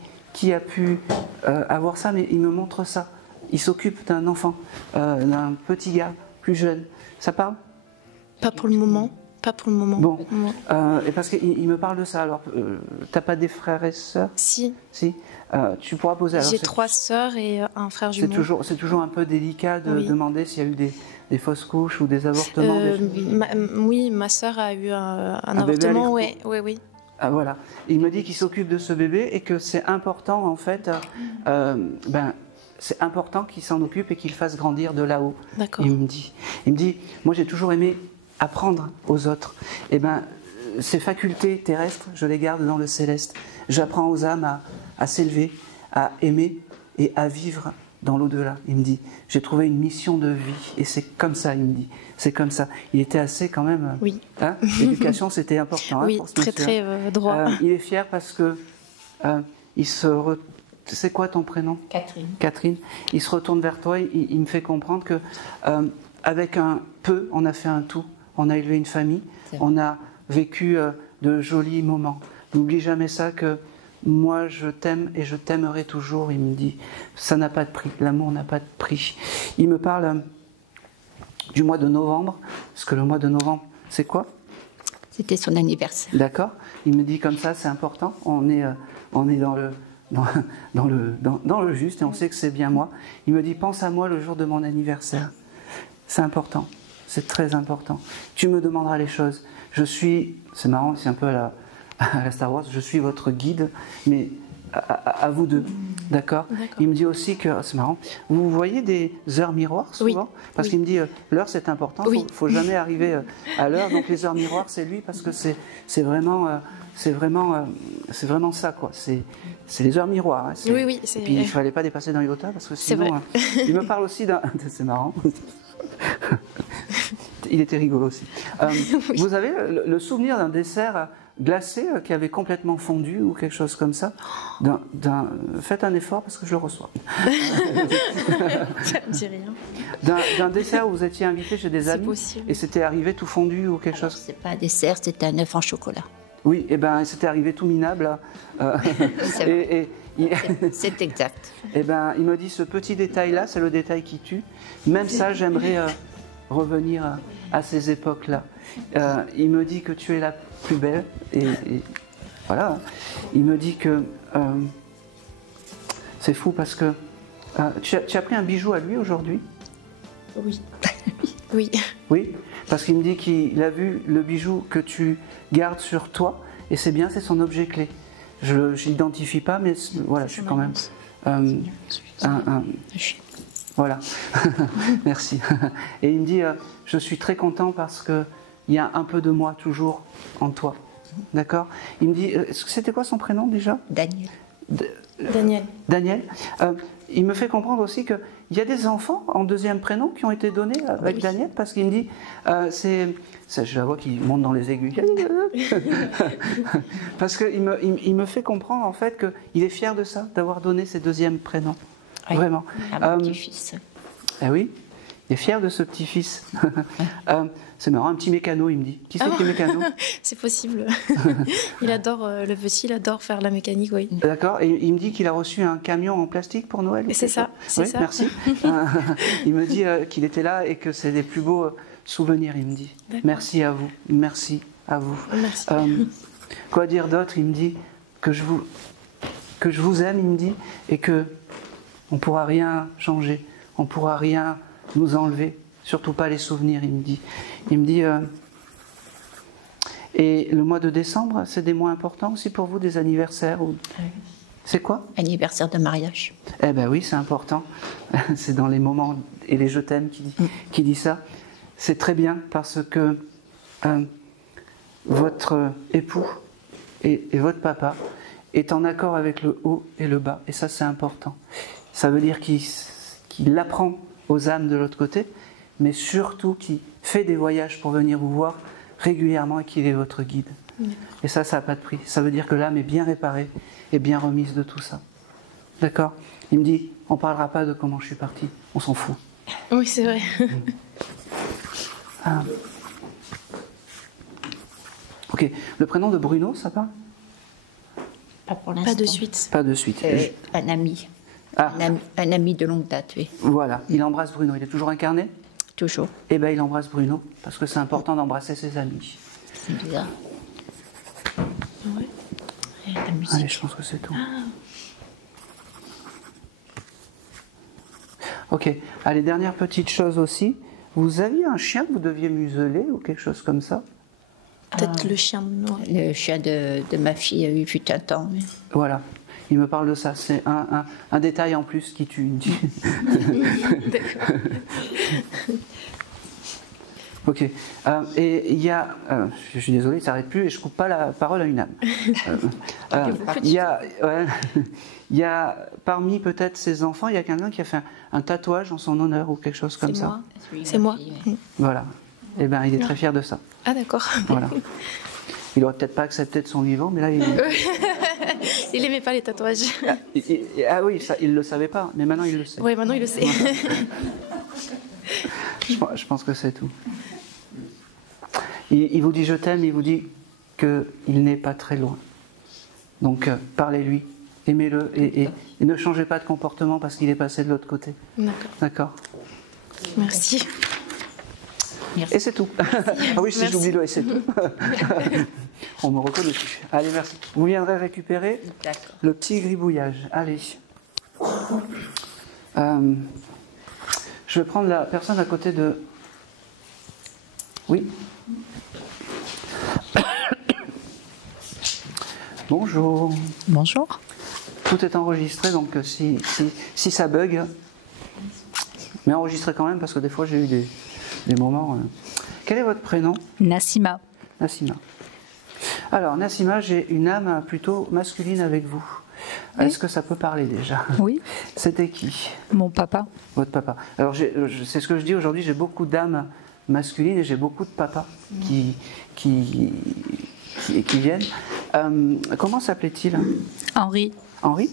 a pu avoir ça, mais il me montre ça. Il s'occupe d'un enfant, d'un petit gars plus jeune. Ça parle? Pas pour le moment. Pas pour le moment. Bon. Non. Et parce qu'il me parle de ça. Alors, t'as pas des frères et sœurs? Si. Si. Tu pourras poser. J'ai 3 sœurs et un frère jumeau. C'est toujours un peu délicat de Oui. demander s'il y a eu des fausses couches ou des avortements. Oui, ma sœur a eu un bébé avortement. aller-retour. Oui. Ah, voilà. Il me dit qu'il s'occupe de ce bébé et que c'est important, en fait, c'est important qu'il s'en occupe et qu'il fasse grandir de là-haut. D'accord. Il me dit, moi j'ai toujours aimé apprendre aux autres. Et ces facultés terrestres, je les garde dans le céleste. J'apprends aux âmes à s'élever, à aimer et à vivre dans l'au-delà. Il me dit, j'ai trouvé une mission de vie et c'est comme ça, il me dit. C'est comme ça. Il était assez quand même... Oui. Hein, l'éducation, c'était important. Oui, pour ce très monsieur. très droit. Il est fier parce que c'est quoi ton prénom? Catherine. Catherine. Il se retourne vers toi, il me fait comprendre que avec un peu, on a fait un tout. On a élevé une famille, on a vécu de jolis moments. N'oublie jamais ça, que moi je t'aime et je t'aimerai toujours, il me dit. Ça n'a pas de prix, l'amour n'a pas de prix. Il me parle du mois de novembre, parce que le mois de novembre, c'est quoi? C'était son anniversaire. D'accord. Il me dit comme ça, c'est important. On est dans le juste et on sait que c'est bien moi. Il me dit, pense à moi le jour de mon anniversaire. C'est important. C'est très important. Tu me demanderas les choses. C'est marrant, c'est un peu à la Star Wars, je suis votre guide, mais à vous deux, d'accord. Il me dit aussi que, c'est marrant, vous voyez des heures miroirs souvent, parce qu'il me dit l'heure c'est important, faut jamais arriver à l'heure, donc les heures miroirs c'est lui parce que c'est vraiment ça quoi, c'est les heures miroirs. Hein, oui. Et puis il fallait pas dépasser dans Iota parce que sinon, il me parle aussi d'un, c'est marrant. Il était rigolo aussi. Vous avez le souvenir d'un dessert glacé qui avait complètement fondu ou quelque chose comme ça? Faites un effort parce que je le reçois. Ça me dit rien. D'un dessert où vous étiez invité chez des amis et c'était arrivé tout fondu ou quelque chose? C'est pas un dessert, c'était un œuf en chocolat. Oui, et ben c'était arrivé tout minable. C'est exact. Et ben il me dit ce petit détail-là, c'est le détail qui tue. Même ça, j'aimerais revenir à ces époques-là. Il me dit que tu es la plus belle et voilà. Il me dit que c'est fou parce que tu as pris un bijou à lui aujourd'hui? Oui. Oui, parce qu'il me dit qu'il a vu le bijou que tu gardes sur toi et c'est bien, c'est son objet clé. Je l'identifie pas, mais voilà, je suis quand même voilà. Merci. Et il me dit je suis très content parce que il y a un peu de moi toujours en toi. D'accord? Il me dit c'était quoi son prénom déjà? Daniel. Daniel. Il me fait comprendre aussi qu'il y a des enfants en deuxième prénom qui ont été donnés avec Daniel, parce qu'il me dit, je la vois qui monte dans les aigus, parce qu'il me fait comprendre en fait qu'il est fier de ça, d'avoir donné ses deuxièmes prénoms. Oui. Vraiment. Un petit-fils. Eh oui, il est fier de ce petit-fils. C'est marrant, un petit mécano, il me dit. Qui c'est qui est mécano? C'est possible. Il adore, le petit, il adore faire la mécanique, oui. D'accord, et il me dit qu'il a reçu un camion en plastique pour Noël. C'est ça, c'est ça. Merci. Il me dit qu'il était là et que c'est des plus beaux souvenirs, il me dit. Merci à vous, merci à vous. Merci. Quoi dire d'autre? Il me dit que je vous aime, il me dit, et que on ne pourra rien changer, on ne pourra rien nous enlever. Surtout pas les souvenirs, il me dit. Il me dit, et le mois de décembre, c'est des mois importants aussi pour vous, des anniversaires ou... C'est quoi? Anniversaire de mariage. Eh ben oui, c'est important. C'est dans les moments et les je t'aime qui dit ça. C'est très bien parce que votre époux et votre papa est en accord avec le haut et le bas. Et ça, c'est important. Ça veut dire qu'il apprend aux âmes de l'autre côté, mais surtout qui fait des voyages pour venir vous voir régulièrement et qu'il est votre guide. Et ça n'a pas de prix. Ça veut dire que l'âme est bien réparée et bien remise de tout ça. D'accord? Il me dit, on ne parlera pas de comment je suis parti, on s'en fout. Oui, c'est vrai. Ok, le prénom de Bruno, ça parle? Pas pour l'instant. Pas de suite. Pas de suite. Un ami. Un ami de longue date, oui. Voilà, il embrasse Bruno. Il est toujours incarné? Toujours. Eh bien, il embrasse Bruno, parce que c'est important d'embrasser ses amis. C'est bizarre. Ouais. Et la musique. Allez, je pense que c'est tout. Ok, allez, dernière petite chose aussi. Vous aviez un chien que vous deviez museler ou quelque chose comme ça? Peut-être le chien de Noël. Le chien de ma fille a eu fut un temps. Oui. Voilà. Il me parle de ça, c'est un détail en plus qui tue. D'accord. Ok. Et il y a, je suis désolé, ça n'arrête plus et je ne coupe pas la parole à une âme. Il y a parmi peut-être ces enfants, il y a quelqu'un qui a fait un tatouage en son honneur ou quelque chose comme ça. C'est moi. Voilà. Eh bien, il est très fier de ça. Ah d'accord. Voilà. Il n'aurait peut-être pas accepté de son vivant, mais là, il n'aimait pas les tatouages. Ah oui, ça, il ne le savait pas, mais maintenant il le sait. Oui, maintenant il le sait. Je pense que c'est tout. Il vous dit je t'aime, il vous dit qu'il n'est pas très loin. Donc parlez-lui, aimez-le et ne changez pas de comportement parce qu'il est passé de l'autre côté. D'accord. Merci. Merci. Et c'est tout. Ah oui, si j'oublie le et c'est tout. On me reconnaît plus. Allez, merci. Vous viendrez récupérer le petit gribouillage. Allez. Je vais prendre la personne à côté de... Oui. Bonjour. Bonjour. Tout est enregistré, donc si ça bug, mais enregistré quand même parce que des fois j'ai eu des moments. Quel est votre prénom? Nassima. Nassima. Alors Nassima, j'ai une âme plutôt masculine avec vous. Oui. Est-ce que ça peut parler déjà? Oui. C'était qui? Mon papa. Votre papa. Alors c'est ce que je dis aujourd'hui, j'ai beaucoup d'âmes masculines et j'ai beaucoup de papas qui viennent. Comment s'appelait-il? Henri. Henri?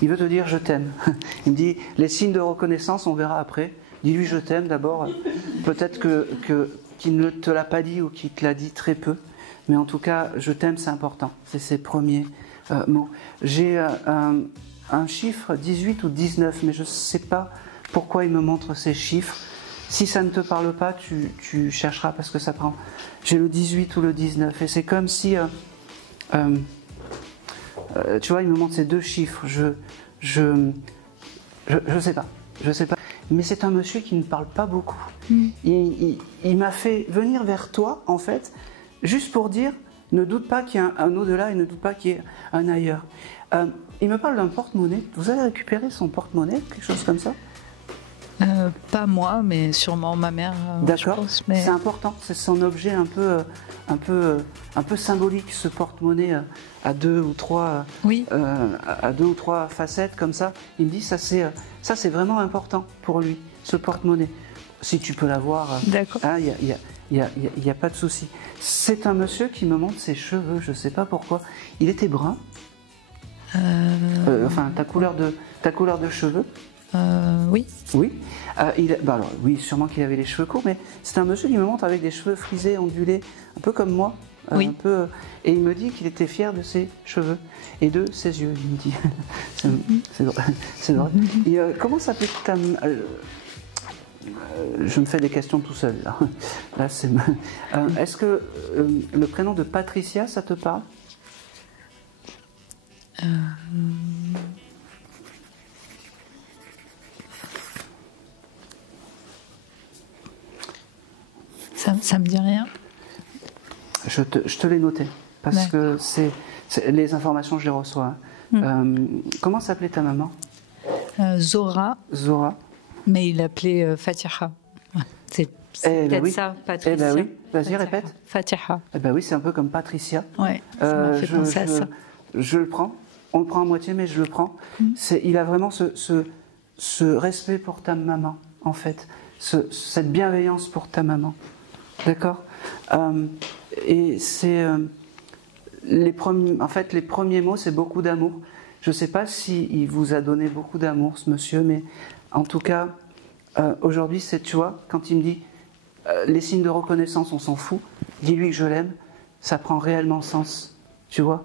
Il veut te dire je t'aime. Il me dit les signes de reconnaissance, on verra après. Dis-lui je t'aime d'abord. Peut-être qu'il ne te l'a pas dit ou qu'il te l'a dit très peu. Mais en tout cas, je t'aime, c'est important. C'est ses premiers mots. J'ai un chiffre 18 ou 19, mais je ne sais pas pourquoi il me montre ces chiffres. Si ça ne te parle pas, tu chercheras parce que ça prend. J'ai le 18 ou le 19 et c'est comme si, tu vois, il me montre ces deux chiffres. Je sais pas, Mais c'est un monsieur qui ne parle pas beaucoup. Il m'a fait venir vers toi, en fait, juste pour dire, ne doute pas qu'il y a un au-delà et ne doute pas qu'il y ait un ailleurs. Il me parle d'un porte-monnaie. Vous avez récupéré son porte-monnaie, quelque chose comme ça? Pas moi, mais sûrement ma mère. D'accord. Mais... C'est important. C'est son objet un peu symbolique, ce porte-monnaie à deux ou trois, oui. À deux ou trois facettes comme ça. Il me dit ça c'est vraiment important pour lui, ce porte-monnaie. Si tu peux l'avoir, il n'y a pas de souci. C'est un monsieur qui me montre ses cheveux. Je ne sais pas pourquoi. Il était brun. Enfin, ta couleur de cheveux. Oui. Oui. Alors, oui, sûrement qu'il avait les cheveux courts, mais c'est un monsieur qui me montre avec des cheveux frisés, ondulés, un peu comme moi. Oui. Et il me dit qu'il était fier de ses cheveux et de ses yeux, il me dit. C'est drôle. Et, comment s'appelle ta... je me fais des questions tout seul. Là, est-ce que le prénom de Patricia, ça te parle? Ça me dit rien. Je te l'ai noté, parce que les informations, je les reçois. Comment s'appelait ta maman? Zora. Zora. Mais il l'appelait Fatiha. C'est peut-être ça, Patricia. Eh ben oui, vas-y, répète. Fatiha. Eh ben oui, c'est un peu comme Patricia. Ouais, ça m'a fait penser à ça. Je le prends, on le prend à moitié, mais je le prends. Il a vraiment ce respect pour ta maman, en fait. Cette bienveillance pour ta maman. D'accord. Et c'est les premiers mots, c'est beaucoup d'amour. Je ne sais pas s'il vous a donné beaucoup d'amour, ce monsieur, mais en tout cas, aujourd'hui, tu vois, quand il me dit les signes de reconnaissance, on s'en fout, dis-lui que je l'aime, ça prend réellement sens, tu vois.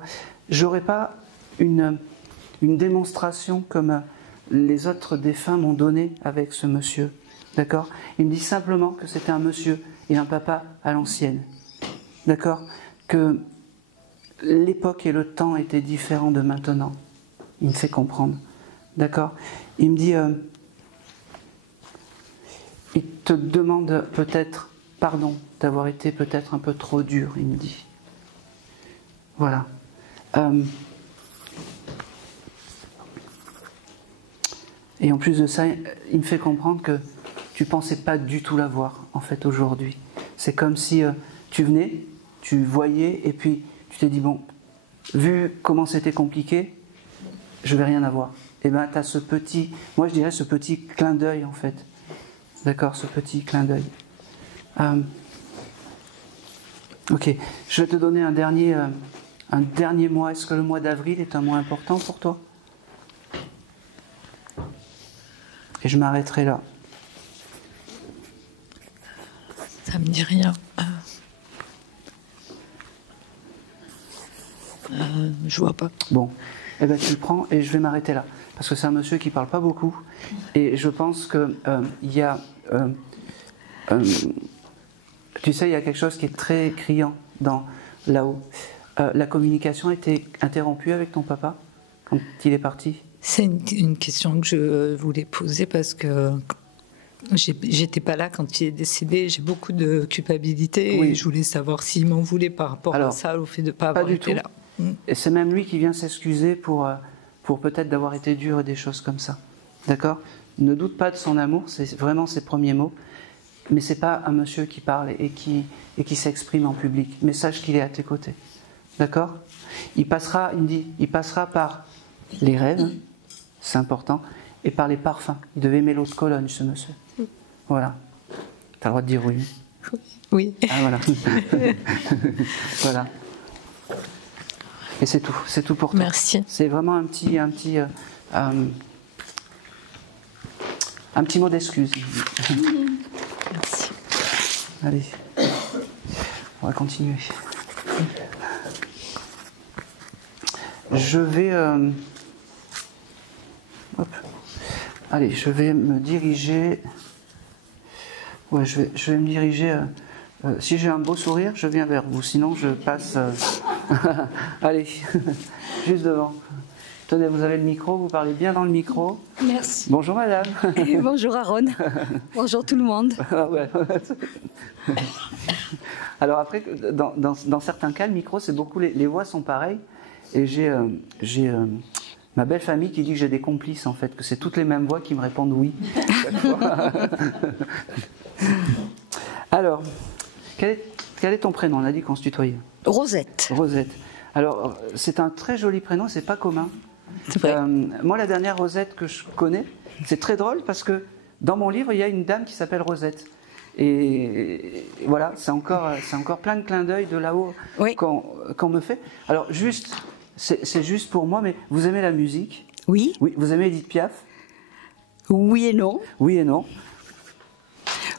J'aurais pas une démonstration comme les autres défunts m'ont donné avec ce monsieur, d'accord. Il me dit simplement que c'était un monsieur et un papa à l'ancienne, d'accord, que l'époque et le temps étaient différents de maintenant. Il me fait comprendre, d'accord. Il me dit, il te demande peut-être pardon d'avoir été peut-être un peu trop dur, il me dit. Voilà. Et en plus de ça, il me fait comprendre que tu ne pensais pas du tout l'avoir, en fait, aujourd'hui. C'est comme si tu venais, tu voyais, et puis tu t'es dit, bon, vu comment c'était compliqué, je vais rien avoir. Et bien, tu as ce petit, moi je dirais ce petit clin d'œil, en fait. D'accord, ce petit clin d'œil. Ok, je vais te donner un dernier mois. Est-ce que le mois d'avril est un mois important pour toi? Et je m'arrêterai là. Ça me dit rien. Je vois pas. Bon, eh ben tu le prends et je vais m'arrêter là. Parce que c'est un monsieur qui parle pas beaucoup. Et je pense que il y a... tu sais, il y a quelque chose qui est très criant là-haut. La communication a été interrompue avec ton papa quand il est parti? C'est une question que je voulais poser parce que J'étais pas là quand il est décédé. J'ai beaucoup de culpabilité et je voulais savoir s'il m'en voulait par rapport à ça, au fait de ne pas avoir été là. Et c'est même lui qui vient s'excuser pour peut-être d'avoir été dur et des choses comme ça. D'accord ? Ne doute pas de son amour, c'est vraiment ses premiers mots. Mais c'est pas un monsieur qui parle et qui s'exprime en public. Mais sache qu'il est à tes côtés. D'accord ? Il passera par les rêves, c'est important, et par les parfums. Il devait aimer l'eau de Cologne, ce monsieur. Voilà. T'as le droit de dire oui. Oui. Ah voilà. Voilà. Et c'est tout pour toi. Merci. C'est vraiment un petit mot d'excuse. Merci. Allez, on va continuer. Je vais... Allez, je vais me diriger... Ouais, je vais me diriger... si j'ai un beau sourire, je viens vers vous. Sinon, je passe... Allez, juste devant. Tenez, vous avez le micro, vous parlez bien dans le micro. Merci. Bonjour madame. Et bonjour Aaron. Bonjour tout le monde. Alors après, dans certains cas, le micro, c'est beaucoup, les voix sont pareilles. Et j'ai ma belle famille qui dit que j'ai des complices en fait, que c'est toutes les mêmes voix qui me répondent oui. Alors, quel est ton prénom? On a dit qu'on se tutoyait. Rosette. Rosette. Alors, c'est un très joli prénom, c'est pas commun. C'est vrai. Moi, la dernière Rosette que je connais, c'est très drôle parce que dans mon livre, il y a une dame qui s'appelle Rosette. Et voilà, c'est encore plein de clins d'œil de là-haut qu'on me fait. Alors, c'est juste pour moi, mais vous aimez la musique? Oui. Oui, vous aimez Edith Piaf? Oui et non. Oui et non.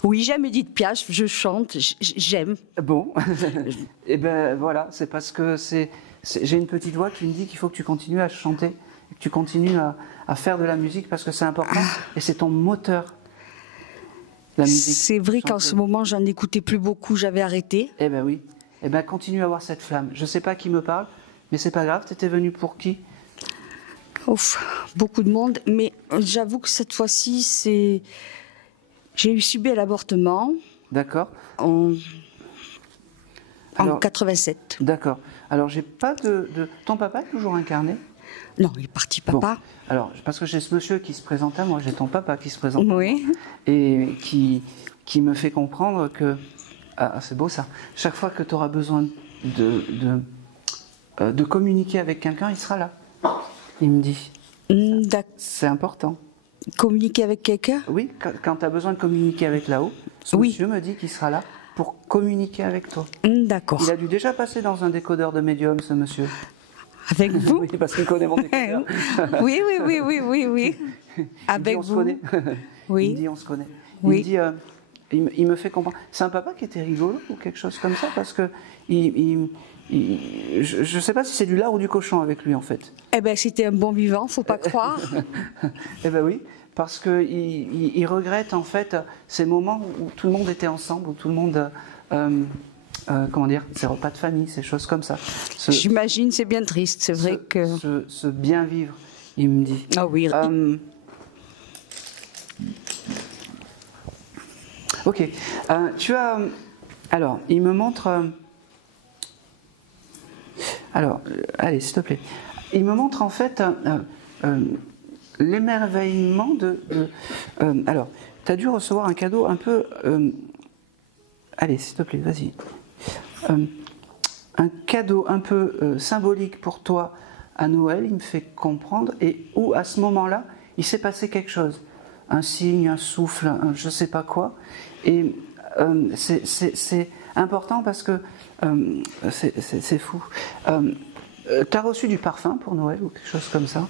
Oui, j'aime Edith Piaf, je chante, j'aime. Bon, et ben voilà, c'est parce que j'ai une petite voix qui me dit qu'il faut que tu continues à chanter, que tu continues à faire de la musique parce que c'est important et c'est ton moteur, la musique. C'est vrai qu'en ce moment, j'en écoutais plus beaucoup, j'avais arrêté. Eh ben oui, eh ben continue à avoir cette flamme. Je sais pas qui me parle, mais c'est pas grave, t'étais venu pour qui? Ouf, beaucoup de monde, mais j'avoue que cette fois-ci, j'ai eu subi l'avortement. D'accord. En 87. D'accord. Alors, j'ai pas de... Ton papa est toujours incarné? Non, il est parti, papa. Bon. Alors, parce que j'ai ce monsieur qui se présente à moi, j'ai ton papa qui se présente à moi, oui. Et qui me fait comprendre que... Ah, c'est beau ça. Chaque fois que tu auras besoin de communiquer avec quelqu'un, il sera là. Il me dit. C'est important. Communiquer avec quelqu'un? Oui, quand tu as besoin de communiquer avec là-haut, ce monsieur me dit qu'il sera là pour communiquer avec toi. D'accord. Il a dû déjà passer dans un décodeur de médium, ce monsieur. Avec vous? Oui, parce qu'il connaît mon décodeur. Oui. Avec on vous. Se connaît. Oui. Il me dit on se connaît. Oui. Il me dit, il me fait comprendre. C'est un papa qui était rigolo ou quelque chose comme ça, parce que je ne sais pas si c'est du lard ou du cochon avec lui en fait. Eh ben c'était un bon vivant, faut pas croire. Eh ben oui. Parce qu'il regrette en fait ces moments où tout le monde était ensemble, où tout le monde, comment dire, ces repas de famille, ces choses comme ça. J'imagine, c'est bien triste, c'est vrai que... Ce bien vivre, il me dit. Ah oui. Ok. Tu as... alors, il me montre... alors, allez, s'il te plaît. Il me montre en fait... l'émerveillement alors, tu as dû recevoir un cadeau un peu... allez, s'il te plaît, vas-y. Un cadeau un peu symbolique pour toi à Noël, il me fait comprendre, et où à ce moment-là, il s'est passé quelque chose. Un signe, un souffle, je ne sais pas quoi. Et c'est important parce que c'est fou. Tu as reçu du parfum pour Noël ou quelque chose comme ça?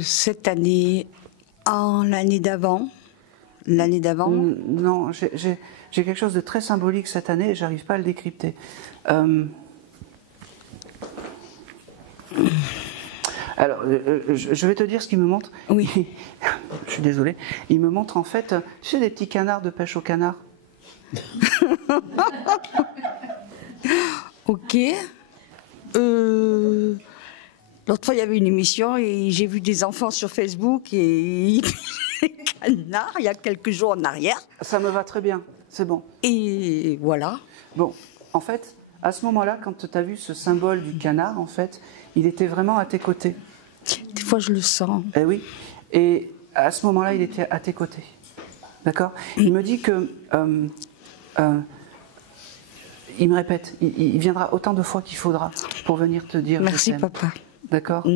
Cette année, l'année d'avant. L'année d'avant? Non, j'ai quelque chose de très symbolique cette année et j'arrive pas à le décrypter. Alors, je vais te dire ce qu'il me montre. Oui. Je suis désolé. Il me montre en fait, tu sais, des petits canards de pêche au canard. Ok. L'autre fois, il y avait une émission et j'ai vu des enfants sur Facebook et canard il y a quelques jours en arrière. Ça me va très bien, c'est bon. Et voilà. Bon, en fait, à ce moment-là, quand tu as vu ce symbole du canard, en fait, il était vraiment à tes côtés. Des fois, je le sens. Eh oui. Et à ce moment-là, il était à tes côtés. D'accord? Il me dit que... il me répète, il viendra autant de fois qu'il faudra pour venir te dire... Merci, papa. D'accord.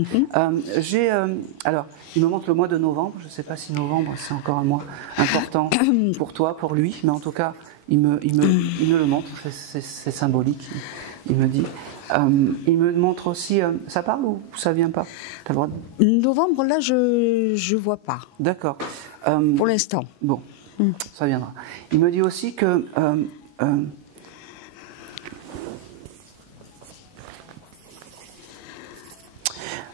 Alors, il me montre le mois de novembre. Je ne sais pas si novembre, c'est encore un mois important pour toi, pour lui. Mais en tout cas, il me le montre. C'est symbolique. Il me dit... il me montre aussi... ça parle ou ça vient pas? Novembre, là, je vois pas. D'accord. Pour l'instant. Bon, ça viendra. Il me dit aussi que...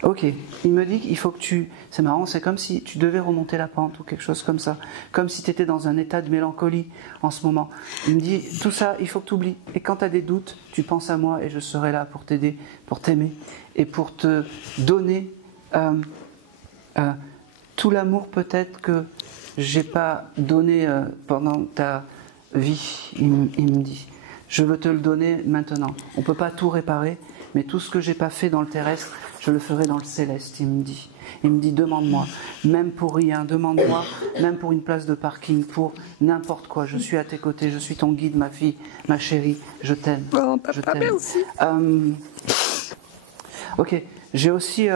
ok, il me dit qu'il faut que tu... C'est marrant, c'est comme si tu devais remonter la pente ou quelque chose comme ça. Comme si tu étais dans un état de mélancolie en ce moment. Il me dit, tout ça, il faut que tu oublies. Et quand tu as des doutes, tu penses à moi et je serai là pour t'aider, pour t'aimer et pour te donner tout l'amour peut-être que j'ai pas donné pendant ta vie, il me dit. Je veux te le donner maintenant. On ne peut pas tout réparer, mais tout ce que j'ai pas fait dans le terrestre, je le ferai dans le céleste, il me dit. Il me dit, demande-moi, même pour rien, demande-moi, même pour une place de parking, pour n'importe quoi. Je suis à tes côtés, je suis ton guide, ma fille, ma chérie, je t'aime. Oh, papa, je t'aime. merci. Ok, j'ai aussi...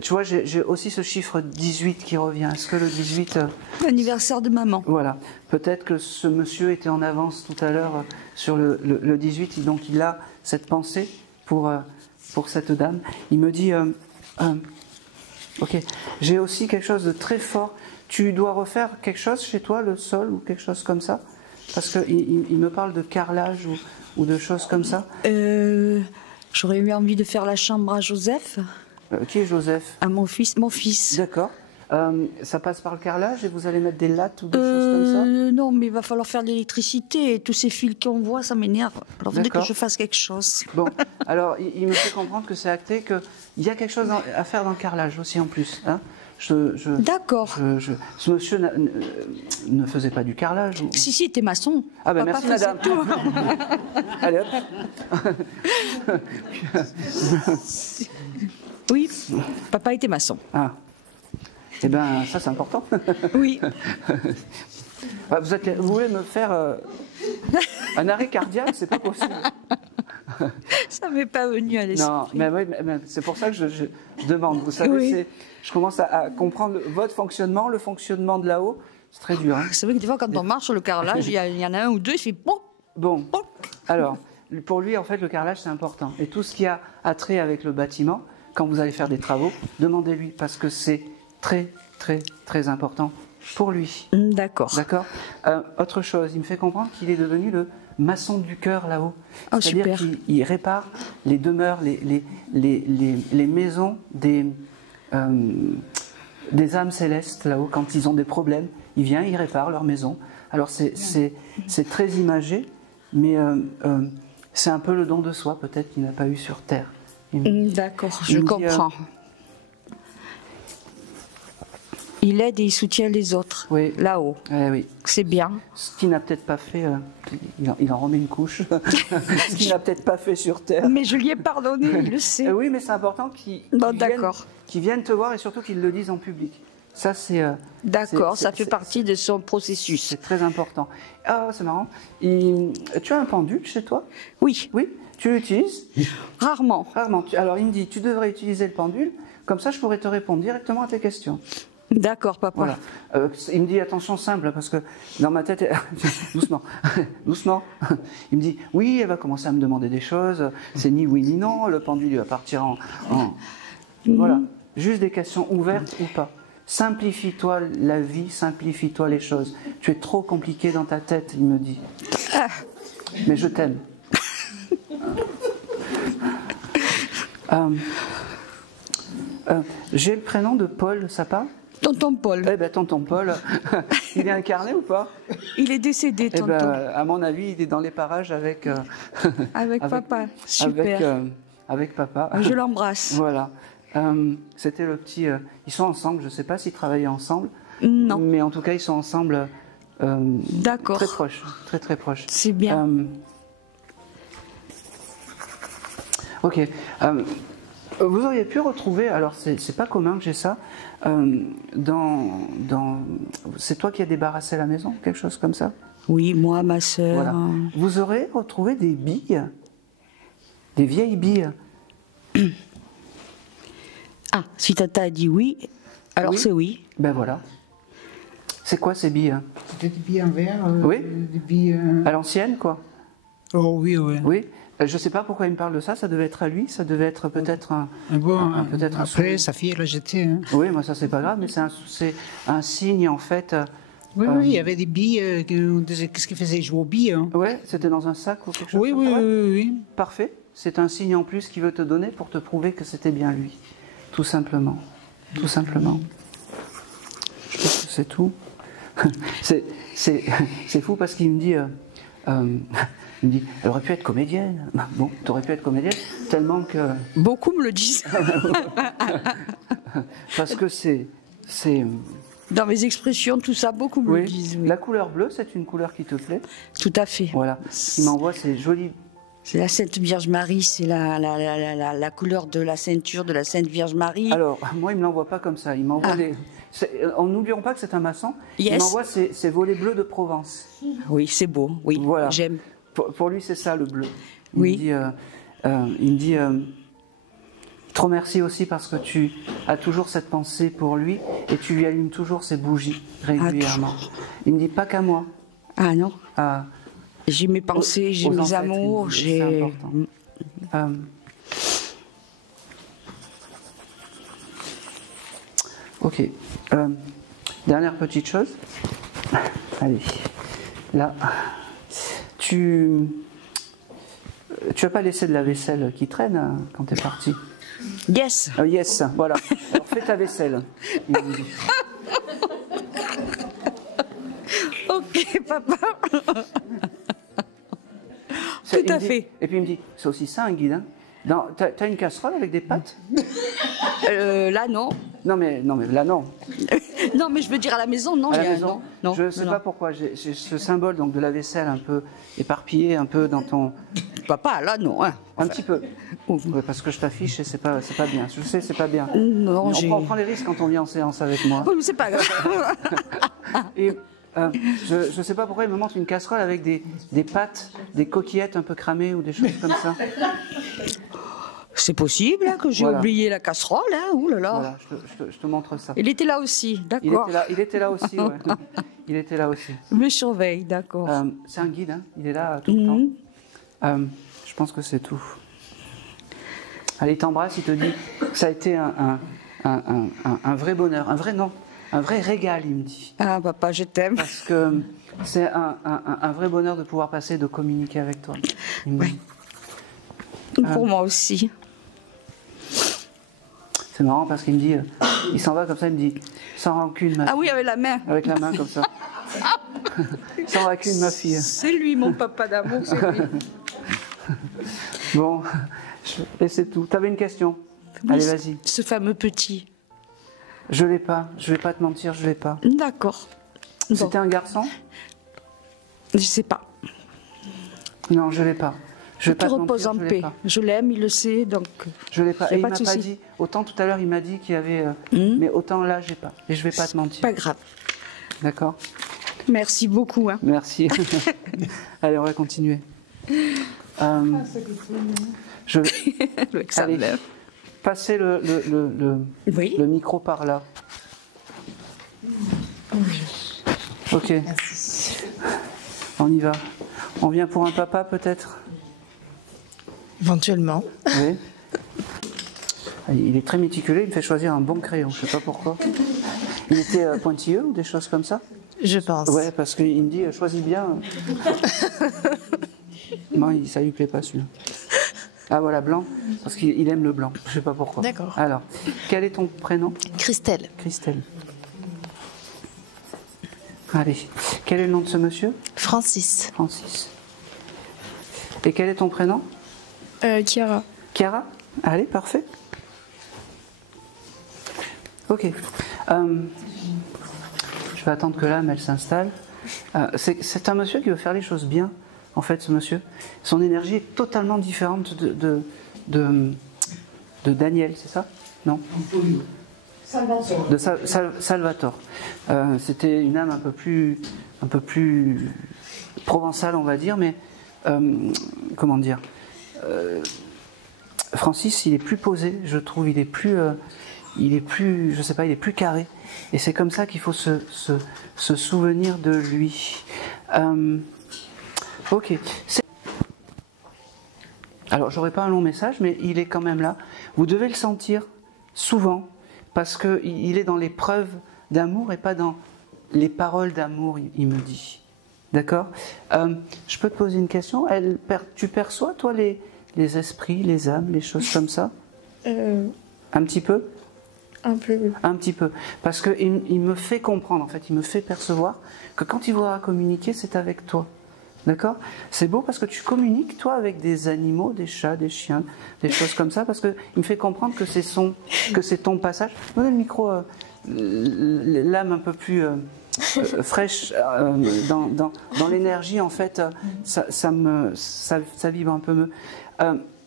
tu vois, j'ai aussi ce chiffre 18 qui revient. Est-ce que le 18... L'anniversaire de maman. Voilà. Peut-être que ce monsieur était en avance tout à l'heure sur le 18, donc il a cette pensée pour cette dame. Il me dit... ok, j'ai aussi quelque chose de très fort. Tu dois refaire quelque chose chez toi, le sol ou quelque chose comme ça? Parce qu'il me parle de carrelage ou de choses comme ça. J'aurais eu envie de faire la chambre à Joseph. Qui est Joseph? À mon fils. Mon fils. D'accord. Ça passe par le carrelage et vous allez mettre des lattes ou des choses comme ça? Non, mais il va falloir faire de l'électricité et tous ces fils qu'on voit, ça m'énerve. Alors il faudrait que je fasse quelque chose. Bon, alors il me fait comprendre que c'est acté qu'il y a quelque chose à faire dans le carrelage aussi en plus. Hein? D'accord. Ce monsieur ne faisait pas du carrelage ou... Si, t'es maçon. Ah ben Papa merci madame. tout. Allez hop. Oui, papa était maçon. Ah. Eh bien, ça c'est important. Oui. Vous voulez me faire un arrêt cardiaque, c'est pas possible. Ça m'est pas venu à l'esprit. Non, mais c'est pour ça que je demande. Vous savez, oui. Je commence à comprendre votre fonctionnement, le fonctionnement de là-haut. C'est très dur. Hein. C'est vrai que des fois, quand on marche sur le carrelage, il y en a un ou deux, il fait bon. Bon. Alors, pour lui, en fait, le carrelage, c'est important. Et tout ce qui a trait avec le bâtiment, quand vous allez faire des travaux, demandez-lui, parce que c'est très, très, très important pour lui. D'accord. D'accord. Autre chose, il me fait comprendre qu'il est devenu le maçon du cœur là-haut. Oh, c'est-à-dire qu'il répare les demeures, les maisons des âmes célestes là-haut. Quand ils ont des problèmes, il vient, il répare leur maison. Alors c'est très imagé, mais c'est un peu le don de soi peut-être qu'il n'a pas eu sur Terre. D'accord, je comprends. Il aide et il soutient les autres, oui. Là-haut. Oui. C'est bien. Ce qu'il n'a peut-être pas fait, il en remet une couche. Ce qu'il n'a peut-être pas fait sur Terre. Mais je lui ai pardonné, il le sait. Oui, mais c'est important qu'il vienne te voir et surtout qu'il le dise en public. Ça, c'est... D'accord, ça fait partie de son processus. C'est très important. Ah, c'est marrant. Tu as un pendule chez toi? Oui. Oui. Tu l'utilises? Rarement. Rarement. Alors, il me dit, tu devrais utiliser le pendule, comme ça je pourrais te répondre directement à tes questions. D'accord, papa. Voilà. Il me dit, attention simple, parce que dans ma tête, doucement, doucement. Il me dit, oui, elle va commencer à me demander des choses, c'est ni oui ni non, le pendule il va partir en... Voilà, juste des questions ouvertes ou pas. Simplifie-toi la vie, simplifie-toi les choses. Tu es trop compliqué dans ta tête, il me dit. Mais je t'aime. J'ai le prénom de Paul, ça parle? Tonton Paul. Eh bien, tonton Paul, il est incarné ou pas? Il est décédé, tonton. Eh ben, à mon avis, il est dans les parages avec... avec papa, super. Avec papa. Je l'embrasse. Voilà. C'était le petit... ils sont ensemble, je ne sais pas s'ils travaillaient ensemble. Non. Mais en tout cas, ils sont ensemble D'accord. très proches. Très, très proches. C'est bien. Ok. Vous auriez pu retrouver, alors c'est pas commun que j'ai ça, c'est toi qui as débarrassé la maison, quelque chose comme ça? Oui, moi, ma sœur. Voilà. Vous aurez retrouvé des billes, des vieilles billes. Ah, si Tata a dit oui, alors Oui. c'est oui. Ben voilà. C'est quoi ces billes? C'était des billes en verre. Oui. Des billes. À l'ancienne, quoi? Oh oui, oui. Oui. Je sais pas pourquoi il me parle de ça. Ça devait être à lui. Ça devait être peut-être un. Peut-être un après, sa fille l'a jeté. Hein. Oui, moi ça c'est pas grave, mais c'est un signe en fait. Oui, oui, il y avait des billes. Qu'est-ce qu'il faisait? Il jouait aux billes. Hein. Ouais, c'était dans un sac ou quelque chose. Oui, comme oui, ça. oui, oui. Parfait. C'est un signe en plus qu'il veut te donner pour te prouver que c'était bien lui. Tout simplement. Tout simplement. Je pense que c'est tout. C'est fou parce qu'il me dit. Il me dit, elle aurait pu être comédienne. Bon, tu aurais pu être comédienne, tellement que. Beaucoup me le disent. Parce que c'est. Dans mes expressions, tout ça, beaucoup me le disent. Oui. La couleur bleue, c'est une couleur qui te plaît? Tout à fait. Voilà. Il m'envoie ces jolies. C'est la Sainte Vierge Marie, c'est la couleur de la ceinture de la Sainte Vierge Marie. Alors, moi, il ne me l'envoie pas comme ça. Il m'envoie n'oublions pas que c'est un maçon. Yes. Il m'envoie ces volets bleus de Provence. Oui, c'est beau. Oui, voilà. J'aime. Pour lui, c'est ça le bleu. Oui. Il me dit trop merci aussi parce que tu as toujours cette pensée pour lui et tu lui allumes toujours ses bougies régulièrement. Il me dit pas qu'à moi. Ah non. J'ai mes pensées, j'ai mes amours, j'ai. C'est important. Ok. Dernière petite chose. Allez. Là. Tu as pas laissé de la vaisselle qui traîne quand tu es parti? Yes. Yes, voilà. Alors fais ta vaisselle. Il me dit. Ok, papa. Tout à fait. Et puis il me dit, c'est aussi ça un guide, hein? T'as une casserole avec des pâtes? Là, non. Non, mais là, non. Non, mais je veux dire à la maison, non. À la maison, non. Je ne sais pas pourquoi. J'ai ce symbole donc, de la vaisselle un peu éparpillé, un peu dans ton... Papa, là, non. Hein. Un petit peu. Ouais, parce que je t'affiche et c'est pas bien. Je sais, c'est pas bien. Non, on prend des risques quand on vient en séance avec moi. Oui, mais c'est pas grave. Et je ne sais pas pourquoi il me montre une casserole avec des pâtes, des coquillettes un peu cramées ou des choses comme ça. C'est possible hein, que j'ai oublié la casserole. Hein. Ouh là là. Voilà, je te montre ça. Il était là aussi, d'accord. Il était là aussi, ouais. Il était là aussi. Me surveille, d'accord. C'est un guide, hein. Il est là tout le temps. Je pense que c'est tout. Allez, il t'embrasse, il te dit que ça a été un vrai bonheur, un vrai régal, il me dit. Ah, papa, je t'aime. Parce que c'est un vrai bonheur de pouvoir passer, de communiquer avec toi. Oui. Pour moi aussi. C'est marrant parce qu'il me dit, il s'en va comme ça, il me dit, sans rancune, ma fille. Ah oui, avec la main. Avec la main comme ça. Sans rancune, ma fille. C'est lui, mon papa d'amour, c'est lui. Bon, et c'est tout. T'avais une question? Oui, allez, vas-y. Ce fameux petit. Je l'ai pas, je vais pas te mentir, je l'ai pas. D'accord. C'était un garçon? Je sais pas. Non, je l'ai pas. Je vais pas te repose mentir, en paix. Je l'aime, il le sait, donc. Je l'ai pas. Et il m'a pas dit. Autant tout à l'heure il m'a dit qu'il y avait, mais autant là j'ai pas. Et je vais pas te mentir. Pas grave. D'accord. Merci beaucoup. Hein. Merci. Allez, on va continuer. Allez, passez le micro par là. Ok. Merci. On y va. On vient pour un papa peut-être? Éventuellement. Oui. Il est très méticuleux, il me fait choisir un bon crayon, je ne sais pas pourquoi. Il était pointilleux ou des choses comme ça? Je pense. Ouais, parce qu'il me dit, choisis bien. Non, ça lui plaît pas celui-là. Ah voilà, blanc, parce qu'il aime le blanc, je ne sais pas pourquoi. D'accord. Alors, quel est ton prénom? Christelle. Christelle. Allez, quel est le nom de ce monsieur? Francis. Francis. Et quel est ton prénom? Chiara. Chiara? Allez, parfait. vais attendre que l'âme, elle s'installe. C'est un monsieur qui veut faire les choses bien, en fait, ce monsieur. Son énergie est totalement différente de Daniel, c'est ça? Non? Salvatore. De Salvatore. C'était une âme un peu plus provençale, on va dire, mais comment dire, Francis, il est plus posé, je trouve, il est plus, je sais pas, il est plus carré. Et c'est comme ça qu'il faut se souvenir de lui. Ok. Alors, j'aurai pas un long message, mais il est quand même là. Vous devez le sentir souvent, parce qu'il est dans les preuves d'amour et pas dans les paroles d'amour, il me dit. D'accord? Je peux te poser une question? Tu perçois, toi, les esprits, les âmes, les choses comme ça? Un petit peu? Un peu. Un petit peu. Parce qu'il me fait comprendre, en fait, il me fait percevoir que quand il voudra communiquer, c'est avec toi. D'accord? C'est beau parce que tu communiques, toi, avec des animaux, des chats, des chiens, des choses comme ça, parce qu'il me fait comprendre que c'est ton passage. Donnez le micro, l'âme un peu plus fraîche, dans l'énergie, en fait, ça vibre un peu mieux.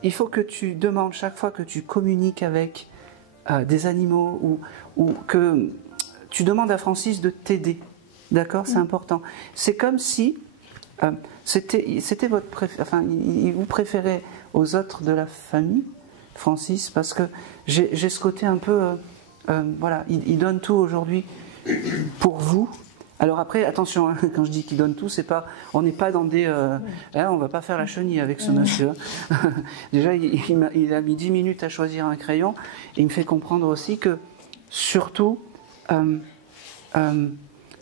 Il faut que tu demandes chaque fois que tu communiques avec des animaux ou que tu demandes à Francis de t'aider. D'accord? C'est important. C'est comme si c'était votre enfin, il vous préférait aux autres de la famille, Francis, parce que j'ai ce côté un peu voilà, il donne tout aujourd'hui pour vous. Alors après, attention, hein, quand je dis qu'il donne tout, c'est pas, on n'est pas dans des, on va pas faire la chenille avec ce monsieur. Déjà, il a mis 10 minutes à choisir un crayon, et il me fait comprendre aussi que, surtout,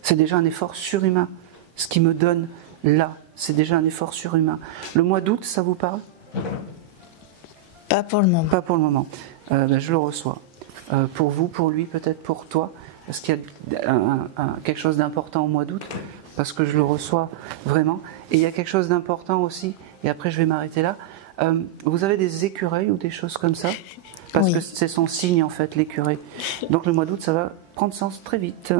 c'est déjà un effort surhumain. Ce qu'il me donne là, c'est déjà un effort surhumain. Le mois d'août, ça vous parle? Pas pour le moment. Pas pour le moment. Je le reçois. Pour vous, pour lui, peut-être pour toi. Est-ce qu'il y a quelque chose d'important au mois d'août? Parce que je le reçois vraiment. Et il y a quelque chose d'important aussi, et après je vais m'arrêter là. Vous avez des écureuils ou des choses comme ça? Parce que c'est son signe, en fait, l'écureuil. Donc le mois d'août, ça va prendre sens très vite.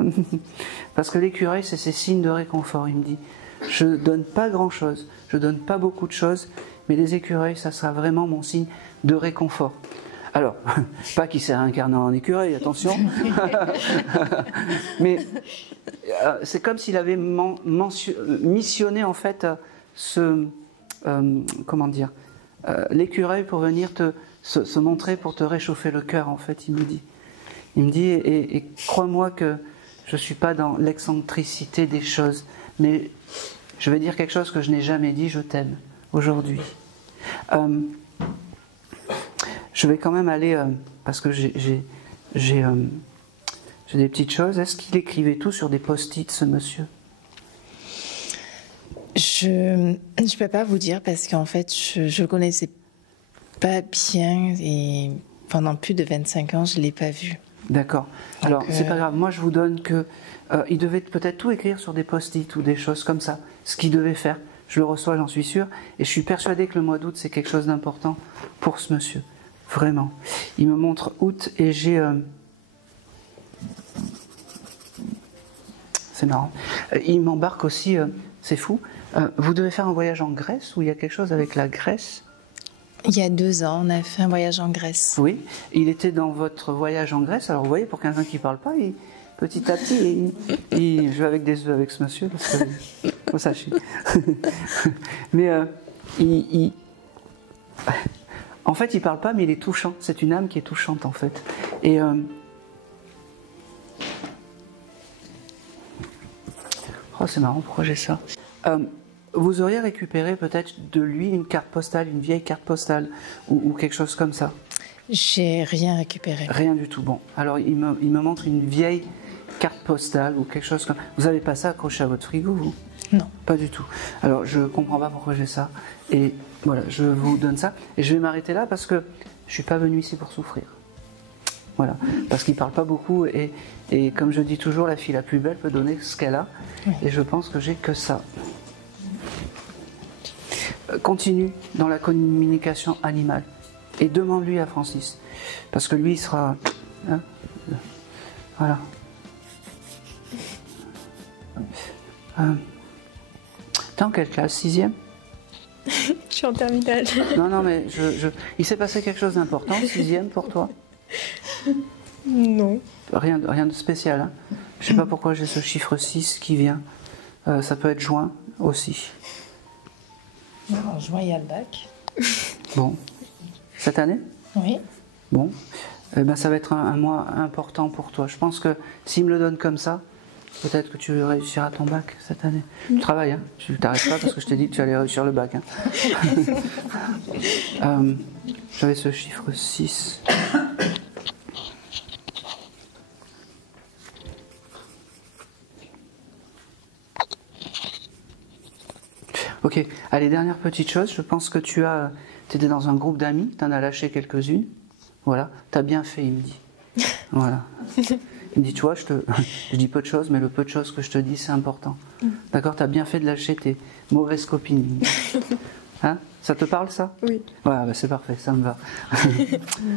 Parce que l'écureuil, c'est ses signes de réconfort. Il me dit, je ne donne pas grand-chose, je ne donne pas beaucoup de choses, mais les écureuils, ça sera vraiment mon signe de réconfort. Alors, pas qu'il s'est réincarné en écureuil, attention. Mais c'est comme s'il avait missionné, en fait, comment dire, l'écureuil pour venir se montrer, pour te réchauffer le cœur, en fait, il me dit. Il me dit, et crois-moi que je ne suis pas dans l'excentricité des choses, mais je vais dire quelque chose que je n'ai jamais dit, je t'aime, aujourd'hui. Je vais quand même aller, parce que j'ai des petites choses. Est-ce qu'il écrivait tout sur des post-it, ce monsieur? Je ne peux pas vous dire, parce qu'en fait, je le connaissais pas bien, et pendant plus de 25 ans, je ne l'ai pas vu. D'accord. Alors, c'est pas grave. Moi, je vous donne que il devait peut-être tout écrire sur des post-it ou des choses comme ça. Ce qu'il devait faire. Je le reçois, j'en suis sûr. Et je suis persuadé que le mois d'août, c'est quelque chose d'important pour ce monsieur. Vraiment. Il me montre août et j'ai... C'est marrant. Il m'embarque aussi, c'est fou. Vous devez faire un voyage en Grèce, où il y a quelque chose avec la Grèce? Il y a 2 ans, on a fait un voyage en Grèce. Oui, il était dans votre voyage en Grèce. Alors vous voyez, pour quelqu'un qui ne parle pas, petit à petit, il joue avec des œufs avec ce monsieur, parce que faut sachez. Mais en fait, il ne parle pas, mais il est touchant. C'est une âme qui est touchante, en fait. Et oh, c'est marrant, pourquoi j'ai ça? Vous auriez récupéré peut-être de lui une carte postale, une vieille carte postale, ou quelque chose comme ça? J'ai rien récupéré. Rien du tout. Bon, alors il me montre une vieille carte postale ou quelque chose comme... Vous n'avez pas ça accroché à votre frigo, vous? Non. Pas du tout. Alors je ne comprends pas pourquoi j'ai ça. Et voilà, je vous donne ça. Et je vais m'arrêter là parce que je ne suis pas venu ici pour souffrir. Voilà, parce qu'il ne parle pas beaucoup. Et comme je dis toujours, la fille la plus belle peut donner ce qu'elle a. Oui. Et je pense que j'ai que ça. Continue dans la communication animale. Et demande-lui à Francis. Parce que lui, il sera... Hein, voilà. T'es en quelle classe? 6e? Je suis en terminale. Non, mais il s'est passé quelque chose d'important, 6e pour toi? Non. Rien de spécial. Hein. Je sais pas pourquoi j'ai ce chiffre 6 qui vient. Ça peut être juin aussi. En juin, il y a le bac. Bon. Cette année? Oui. Bon. Eh ben, ça va être un mois important pour toi. Je pense que s'il me le donne comme ça, peut-être que tu réussiras ton bac cette année. Tu travailles, hein. Tu t'arrêtes pas parce que je t'ai dit que tu allais réussir le bac. Hein. J'avais ce chiffre 6. Ok, allez, dernière petite chose, je pense que tu étais dans un groupe d'amis, tu en as lâché quelques-unes, voilà, tu as bien fait, il me dit. Voilà. Il me dit, tu vois, je dis peu de choses, mais le peu de choses que je te dis, c'est important. D'accord, tu as bien fait de lâcher tes mauvaises copines. Hein? Ça te parle, ça? Oui. Ouais, bah c'est parfait, ça me va.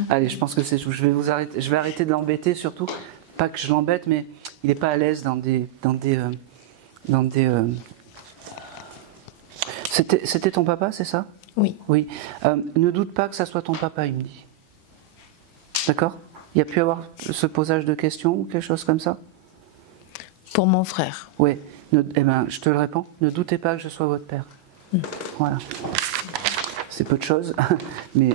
Allez, je pense que c'est tout. Je vais arrêter de l'embêter, surtout, pas que je l'embête, mais il n'est pas à l'aise dans des C'était ton papa, c'est ça? Oui. Oui. Ne doute pas que ça soit ton papa, il me dit. D'accord? Il y a pu avoir ce posage de questions ou quelque chose comme ça? Pour mon frère. Oui. Eh ben, je te le réponds. Ne doutez pas que je sois votre père. Voilà. C'est peu de choses, mais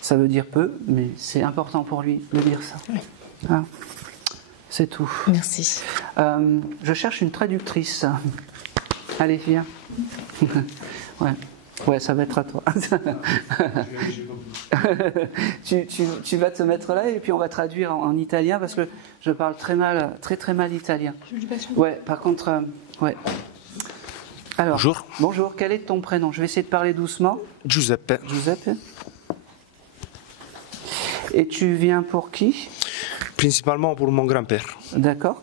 ça veut dire peu, mais c'est important pour lui de dire ça. Oui. Hein? C'est tout. Merci. Je cherche une traductrice. Allez, viens. Ouais, ça va être à toi. tu vas te mettre là et puis on va traduire en italien parce que je parle très mal italien. Ouais, par contre, ouais. Alors, bonjour. Bonjour, quel est ton prénom? Je vais essayer de parler doucement. Giuseppe. Giuseppe. Et tu viens pour qui? Principalement pour mon grand-père. D'accord.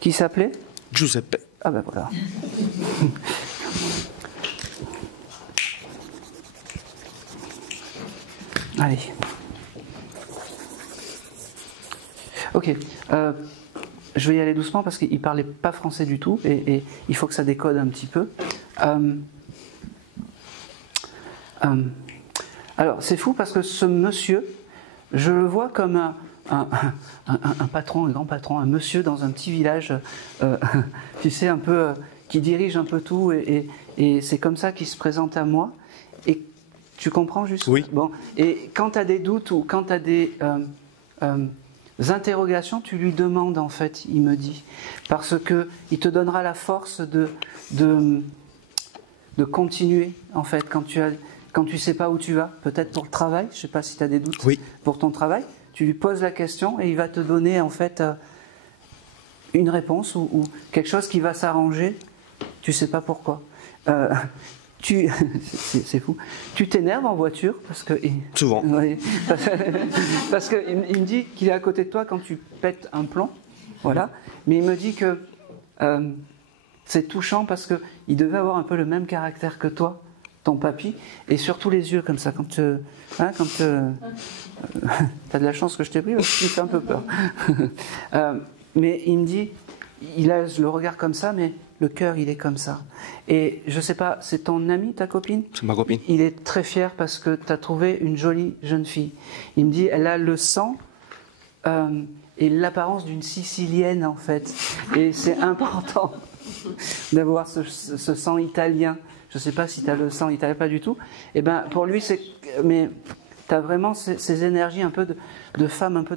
Qui s'appelait? Giuseppe. Ah ben voilà. Allez. Ok. Je vais y aller doucement parce qu'il ne parlait pas français du tout et il faut que ça décode un petit peu. Alors, c'est fou parce que ce monsieur, je le vois comme un patron, un grand patron, un monsieur dans un petit village, tu sais, un peu, qui dirige un peu tout et c'est comme ça qu'il se présente à moi. Et tu comprends juste? Oui. Bon. Et quand tu as des doutes ou quand tu as des interrogations, tu lui demandes en fait, il me dit, parce que il te donnera la force de continuer en fait quand tu sais pas où tu vas, peut-être pour le travail, je sais pas si tu as des doutes pour ton travail, tu lui poses la question et il va te donner en fait une réponse ou quelque chose qui va s'arranger, tu sais pas pourquoi. C'est fou. Tu t'énerves en voiture parce que souvent. Oui, parce que il me dit qu'il est à côté de toi quand tu pètes un plomb, voilà. Mais il me dit que c'est touchant parce que il devait avoir un peu le même caractère que toi, ton papy, et surtout les yeux comme ça quand t'as de la chance que je t'ai pris parce que tu me fais un peu peur. Mais il me dit, il a le regard comme ça, mais le cœur, il est comme ça. Et je sais pas, c'est ton amie, ta copine? C'est ma copine. Il est très fier parce que tu as trouvé une jolie jeune fille. Il me dit, elle a le sang et l'apparence d'une Sicilienne, en fait. Et c'est important d'avoir ce sang italien. Je sais pas si tu as le sang italien, pas du tout. Et ben, pour lui, c'est... Mais tu as vraiment ces énergies un peu de femme, un peu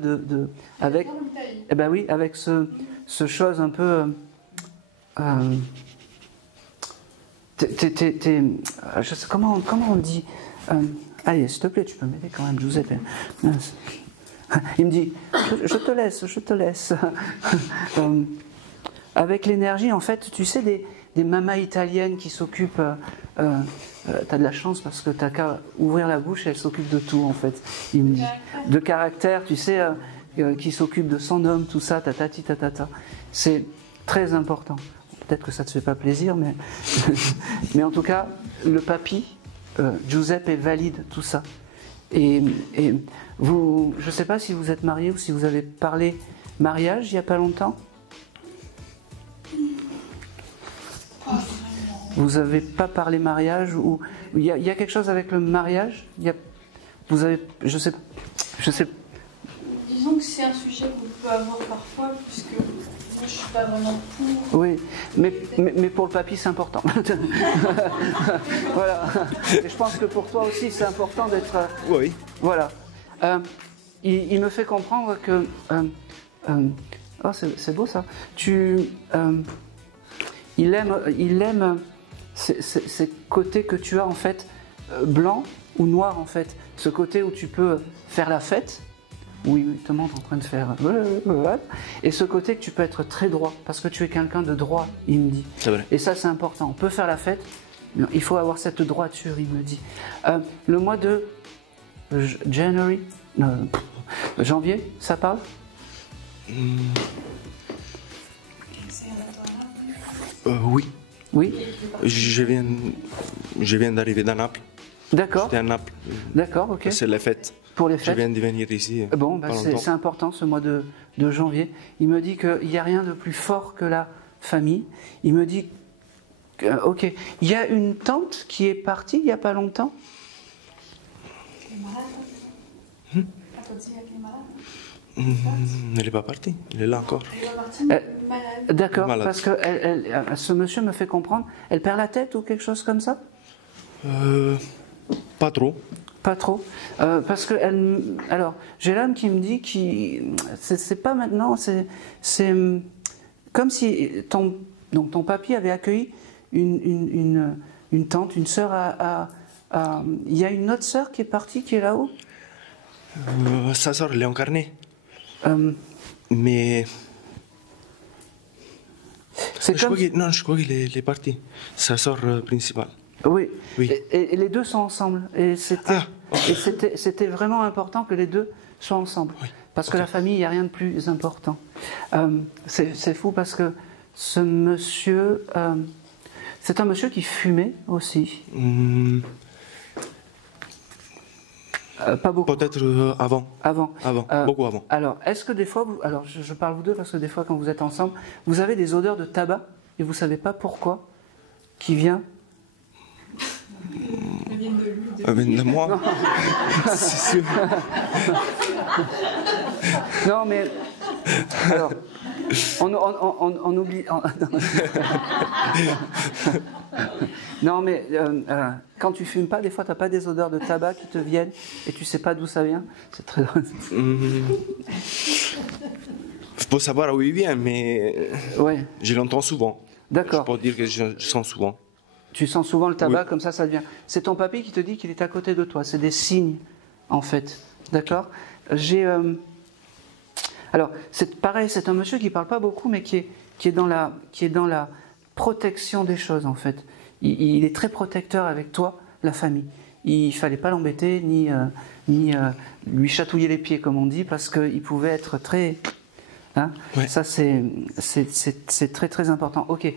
avec... Eh ben oui, avec ce chose un peu... je sais, comment on dit allez, s'il te plaît, tu peux m'aider quand même, Giuseppe. Il me dit, je te laisse. Avec l'énergie, en fait, tu sais, des mamas italiennes qui s'occupent, t'as de la chance parce que t'as qu'à ouvrir la bouche et elles s'occupent de tout, en fait. Il me dit, de caractère, tu sais, qui s'occupe de son homme, tout ça, tatati, tatata. C'est très important. Peut-être que ça ne te fait pas plaisir, mais en tout cas, le papy, Giuseppe, valide tout ça. Et vous, je ne sais pas si vous êtes mariés ou si vous avez parlé mariage il n'y a pas longtemps. Vous n'avez pas parlé mariage ou il y a quelque chose avec le mariage? Vous avez, je sais. Disons que c'est un sujet qu'on peut avoir parfois, puisque moi je ne suis pas vraiment pour. Oui, mais pour le papy c'est important. Voilà. Et je pense que pour toi aussi c'est important d'être. Oui. Voilà. Il me fait comprendre que. Oh, c'est beau ça. Il aime ces côtés que tu as en fait blanc ou noir en fait. Ce côté où tu peux faire la fête. Oui, il te montre en train de faire. Et ce côté que tu peux être très droit parce que tu es quelqu'un de droit, il me dit. C'est vrai. Et ça c'est important. On peut faire la fête, mais il faut avoir cette droiture, il me dit. Le mois de janvier, ça parle? Oui. Oui. Je viens d'arriver dans Naples. D'accord. J'étais à Naples. D'accord, ok. C'est les fêtes. Pour les fêtes. Je viens de venir ici. Bon, bah c'est important ce mois de janvier. Il me dit qu'il n'y a rien de plus fort que la famille. Il me dit, ok, il y a une tante qui est partie il n'y a pas longtemps. Elle n'est pas partie, elle est là encore. D'accord, parce que ce monsieur me fait comprendre, elle perd la tête ou quelque chose comme ça? Pas trop. Pas trop. Parce que alors, j'ai l'âme qui me dit c'est pas maintenant, c'est comme si ton papy avait accueilli une tante, une sœur il y a une autre sœur qui est partie, qui est là-haut? Sa sœur, elle est incarnée. Mais... Je crois qu'il est parti. Sa sœur principale. Oui. Et les deux sont ensemble. Et c'était vraiment important que les deux soient ensemble. Oui. Parce que la famille, il n'y a rien de plus important. C'est fou parce que ce monsieur... c'est un monsieur qui fumait aussi. Pas beaucoup. Peut-être avant. Avant. Beaucoup avant. Alors, est-ce que des fois, alors je parle vous deux parce que des fois quand vous êtes ensemble, vous avez des odeurs de tabac et vous ne savez pas pourquoi, qui vient? De moi. C'est sûr. Non mais alors on oublie. Non mais quand tu fumes pas, des fois t'as pas des odeurs de tabac qui te viennent et tu sais pas d'où ça vient. C'est très drôle. Faut savoir où il vient, mais ouais. Je l'entends souvent. D'accord. Je peux dire que je sens souvent. Tu sens souvent le tabac, oui. Comme ça devient. C'est ton papy qui te dit qu'il est à côté de toi. C'est des signes, en fait. D'accord. Alors, c'est pareil, c'est un monsieur qui ne parle pas beaucoup, mais qui est dans la protection des choses, en fait. Il est très protecteur avec toi, la famille. Il ne fallait pas l'embêter, ni lui chatouiller les pieds, comme on dit, parce qu'il pouvait être très... Hein, ouais. Ça, c'est très très important. Ok.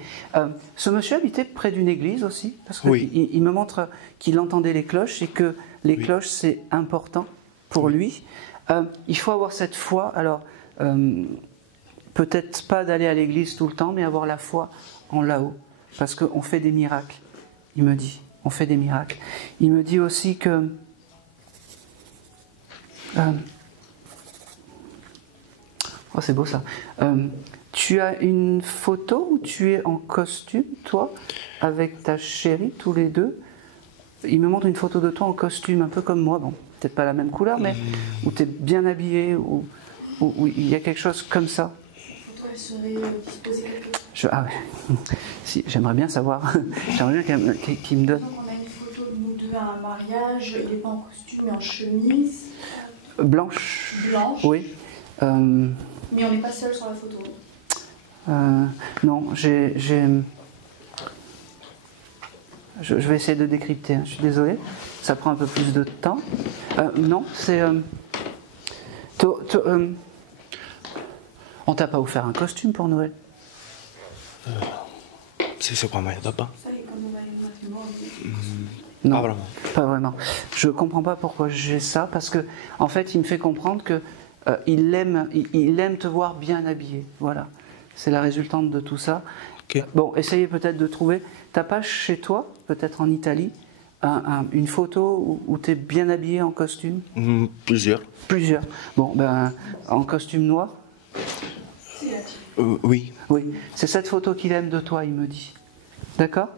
Ce monsieur habitait près d'une église aussi, parce qu'il oui. il me montre qu'il entendait les cloches et que les oui. cloches, c'est important pour oui. lui. Il faut avoir cette foi. Alors, peut-être pas d'aller à l'église tout le temps, mais avoir la foi en là-haut, parce qu'on fait des miracles. Il me dit, on fait des miracles. Il me dit aussi que... Oh, c'est beau ça. Tu as une photo où tu es en costume, toi, avec ta chérie, tous les deux. Il me montre une photo de toi en costume, un peu comme moi. Bon, peut-être pas la même couleur, mais où tu es bien habillé, où il y a quelque chose comme ça. La photo, elle serait disposée quelque part. Ah ouais. Si, j'aimerais bien savoir. J'aimerais bien qu'il me donne. Donc on a une photo de nous deux à un mariage. Il n'est pas en costume, mais en chemise. Blanche. Blanche. Oui. Mais on n'est pas seul sur la photo. Non, je vais essayer de décrypter. Je suis désolé, ça prend un peu plus de temps. Non, c'est... on t'a pas offert un costume pour Noël? C'est quoi, mais pas. Non, pas vraiment. Pas vraiment. Je comprends pas pourquoi j'ai ça, parce que en fait, il me fait comprendre que il aime te voir bien habillé. Voilà, c'est la résultante de tout ça. Ok. Bon, essayez peut-être de trouver. T'as pas chez toi, peut-être en Italie, une photo où tu es bien habillé en costume? Plusieurs. Plusieurs. Bon, ben, en costume noir? Oui. Oui, c'est cette photo qu'il aime de toi, il me dit. D'accord?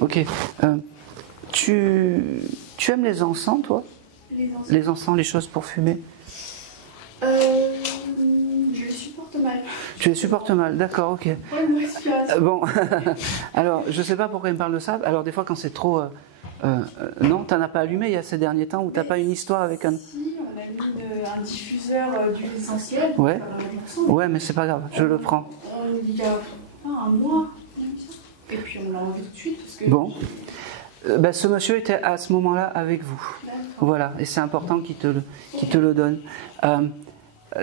Ok. Tu aimes les encens, toi? Les encens, les choses pour fumer? Je les supporte mal. Tu les supportes mal, d'accord, ok. Ouais, moi aussi. Bon, alors, je ne sais pas pourquoi il me parle de ça. Alors, des fois, quand c'est trop... non, tu n'en as pas allumé il y a ces derniers temps, ou tu n'as pas une histoire avec un... Si, on a mis un diffuseur d'huile essentielle. Ouais. Ouais, mais c'est pas grave, je le prends. Il y a un mois, et puis on l'a enlevé tout de suite. Parce que... Bon. Ben, ce monsieur était à ce moment-là avec vous. Voilà, et c'est important qu'il te le donne.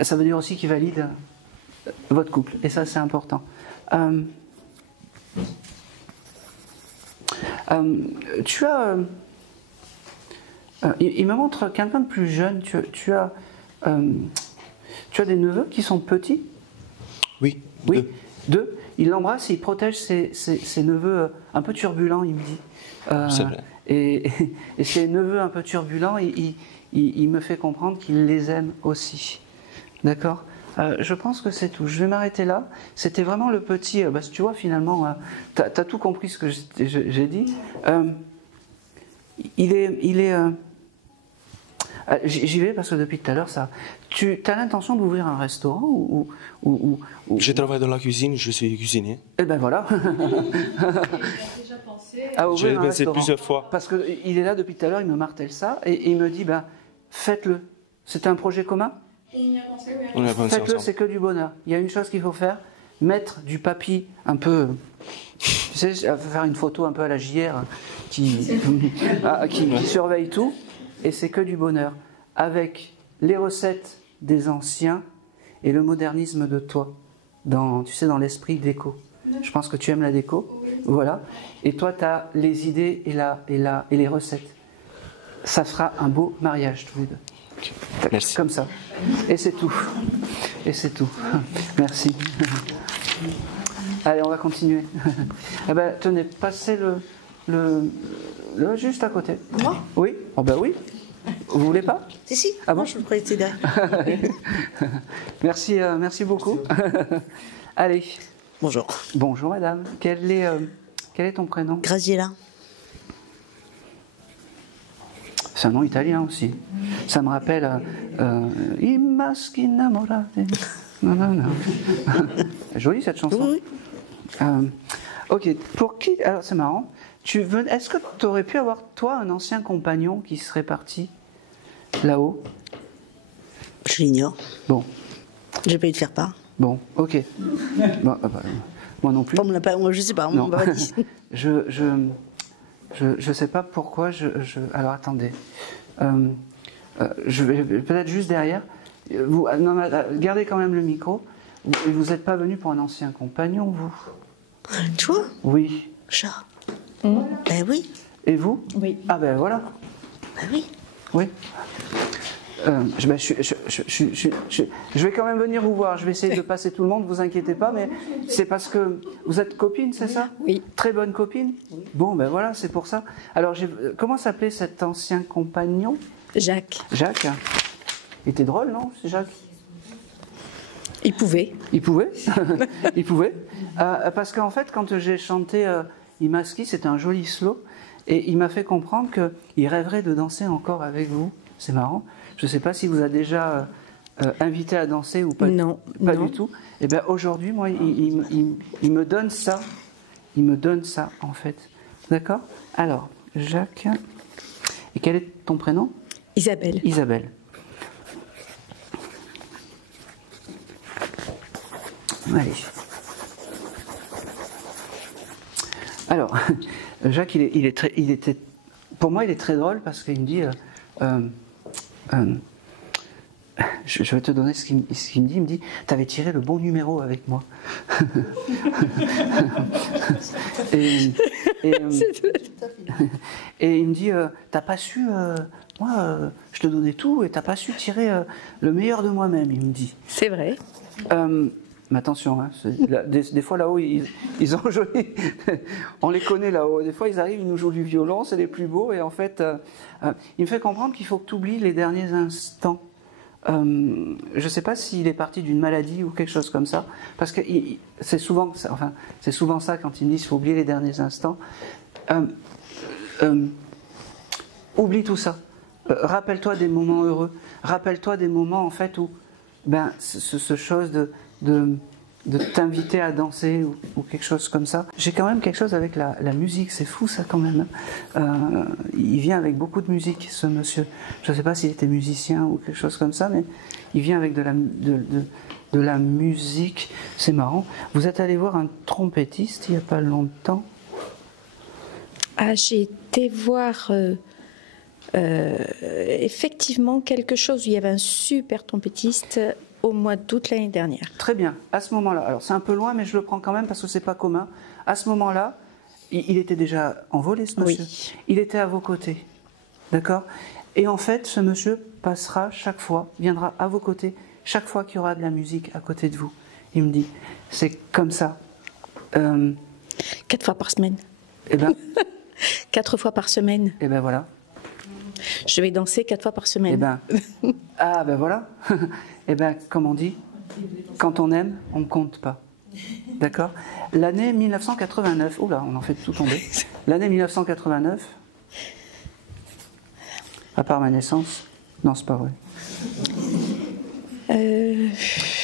Ça veut dire aussi qu'il valide votre couple, et ça c'est important. Tu as... il me montre quelqu'un de plus jeune. Tu as des neveux qui sont petits? Oui. Oui, deux. Il l'embrasse et il protège ses neveux un peu turbulents, il me dit. C'est vrai. Et ces neveux un peu turbulents, il me fait comprendre qu'il les aime aussi. D'accord? Je pense que c'est tout. Je vais m'arrêter là. C'était vraiment le petit... tu vois, finalement, tu as tout compris ce que j'ai dit. J'y vais parce que depuis tout à l'heure, tu as l'intention d'ouvrir un restaurant ou... Je travaille dans la cuisine, je suis cuisinier. Eh ben voilà. déjà pensé à ouvrir un pensé restaurant. plusieurs fois. Parce qu'il est là depuis tout à l'heure, il me martèle ça, et il me dit, faites-le. C'est un projet commun? On y a pensé, oui. On a pensé Faites-le, ensemble. c'est que du bonheur. Il y a une chose qu'il faut faire, mettre du papy un peu... Tu sais, faire une photo un peu à la JR qui surveille tout, et c'est que du bonheur. Avec les recettes des anciens et le modernisme de toi, dans l'esprit déco. Je pense que tu aimes la déco, voilà. Et toi, tu as les idées et les recettes. Ça fera un beau mariage, tous les deux. Merci. Comme ça. Et c'est tout. Et c'est tout. Merci. Allez, on va continuer. Eh ben, tenez, passez le juste à côté. Moi? Oui. Oh ben oui. Vous voulez pas? Si. Ah bon? Moi, je me prêtais derrière. Merci beaucoup. Allez. Bonjour. Bonjour madame. Quel est ton prénom? Graziella. C'est un nom italien aussi. Ça me rappelle I maschi innamorati. Non. Jolie cette chanson. Oui. Ok, pour qui... Alors c'est marrant. Est-ce que tu aurais pu avoir, toi, un ancien compagnon qui serait parti là-haut? Je l'ignore. Bon. J'ai pas eu de faire part. Bon, ok. Bon, moi non plus. Moi, je sais pas, on Non. m'a pas dit. Je sais pas pourquoi. Alors attendez. Je vais peut-être juste derrière. Gardez quand même le micro. Vous n'êtes pas venu pour un ancien compagnon, vous? Toi? Oui. Chat. Ben oui. Et vous? Oui. Ah ben voilà. Ben oui. Oui. Je vais quand même venir vous voir. Je vais essayer de passer tout le monde, vous inquiétez pas, mais c'est parce que vous êtes copine, c'est ça? Oui. Très bonne copine? Oui. Bon, ben voilà, c'est pour ça. Alors, comment s'appelait cet ancien compagnon? Jacques. Jacques. Il était drôle, non, c'est Jacques? Il pouvait. Il pouvait. Il pouvait. Parce qu'en fait, quand j'ai chanté Imaski, c'était un joli slow, et il m'a fait comprendre qu'il rêverait de danser encore avec vous. C'est marrant. Je ne sais pas si vous a déjà invité à danser ou pas. Non. Pas du tout. Et bien aujourd'hui, moi, il me donne ça. Il me donne ça, en fait. D'accord? Alors, Jacques. Et quel est ton prénom? Isabelle. Isabelle. Allez. Alors, Jacques, pour moi, il est très drôle parce qu'il me dit... je vais te donner ce qu'il me dit. Il me dit, t'avais tiré le bon numéro avec moi. et il me dit, t'as pas su moi, je te donnais tout et t'as pas su tirer le meilleur de moi-même, il me dit. C'est vrai. Mais attention, hein, des fois là-haut, ils ont joli. On les connaît là-haut. Des fois, ils arrivent, ils nous jouent du violon, c'est les plus beaux. Et en fait, il me fait comprendre qu'il faut que tu oublies les derniers instants. Je ne sais pas s'il est parti d'une maladie ou quelque chose comme ça. Parce que c'est souvent ça quand il me dit qu'il faut oublier les derniers instants. Oublie tout ça. Rappelle-toi des moments heureux. Rappelle-toi des moments en fait où ce chose de t'inviter à danser ou quelque chose comme ça. J'ai quand même quelque chose avec la musique, c'est fou ça quand même. Il vient avec beaucoup de musique, ce monsieur. Je ne sais pas s'il était musicien ou quelque chose comme ça, mais il vient avec de la musique. C'est marrant. Vous êtes allé voir un trompettiste il n'y a pas longtemps? Ah, j'ai été voir effectivement quelque chose où il y avait un super trompettiste au mois d'août l'année dernière. Très bien. À ce moment-là, alors c'est un peu loin, mais je le prends quand même parce que c'est pas commun. À ce moment-là, il était déjà envolé, ce monsieur. Oui. Il était à vos côtés, d'accord. Et en fait, ce monsieur passera chaque fois, viendra à vos côtés chaque fois qu'il y aura de la musique à côté de vous. Il me dit, c'est comme ça. 4 fois par semaine. Eh ben. 4 fois par semaine. Eh ben voilà. Je vais danser 4 fois par semaine. Eh ben. Ah ben voilà. Eh bien, comme on dit, quand on aime, on ne compte pas. D'accord? L'année 1989, oula, on en fait tout tomber. L'année 1989, à part ma naissance, non, c'est pas vrai.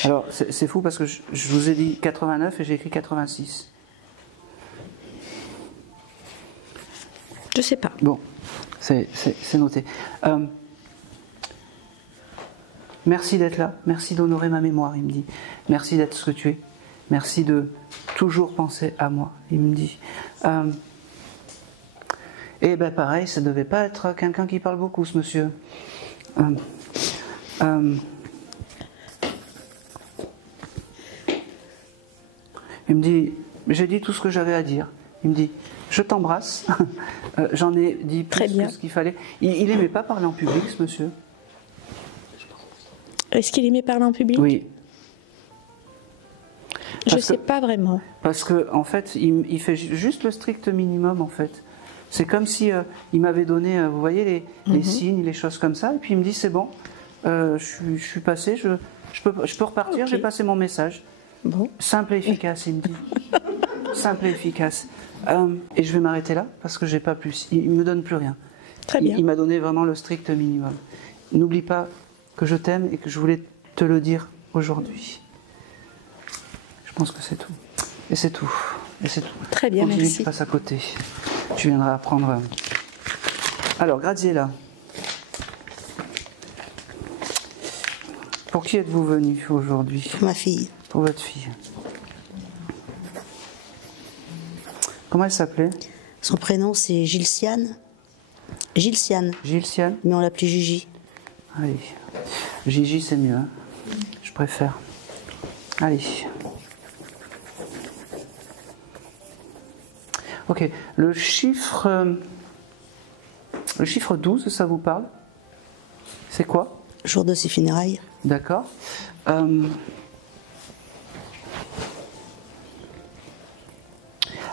Alors, c'est fou parce que je vous ai dit 89 et j'ai écrit 86. Je sais pas. Bon, c'est noté. Merci d'être là, merci d'honorer ma mémoire, il me dit. Merci d'être ce que tu es. Merci de toujours penser à moi, il me dit. Et ben pareil, ça ne devait pas être quelqu'un qui parle beaucoup, ce monsieur. Il me dit, j'ai dit tout ce que j'avais à dire. Il me dit, je t'embrasse. J'en ai dit plus que ce qu'il fallait. Il n'aimait pas parler en public, ce monsieur. Est-ce qu'il aimait parler en public? Oui. Je ne sais pas vraiment. Parce que en fait, il fait juste le strict minimum en fait. C'est comme si il m'avait donné, vous voyez, les signes, les choses comme ça, et puis il me dit c'est bon, je suis passé, je peux repartir, j'ai passé mon message. Bon. Simple et efficace, il me dit. Simple et efficace. Et je vais m'arrêter là parce que j'ai pas plus. Il me donne plus rien. Très bien. Il m'a donné vraiment le strict minimum. N'oublie pas que je t'aime et que je voulais te le dire aujourd'hui. Je pense que c'est tout. Et c'est tout. Et c'est tout. Très bien, continue, merci. Tu passes à côté. Tu viendras apprendre. Alors, Graziella. Pour qui êtes-vous venu aujourd'hui? Pour ma fille. Pour votre fille. Comment elle s'appelait? Son prénom, c'est Gilsiane. Gilsiane. Gilsiane? Mais on l'appelait Gigi. Allez. Gigi, c'est mieux. Hein, je préfère. Allez. Ok. Le chiffre 12, ça vous parle? C'est quoi? Jour de ses funérailles. D'accord.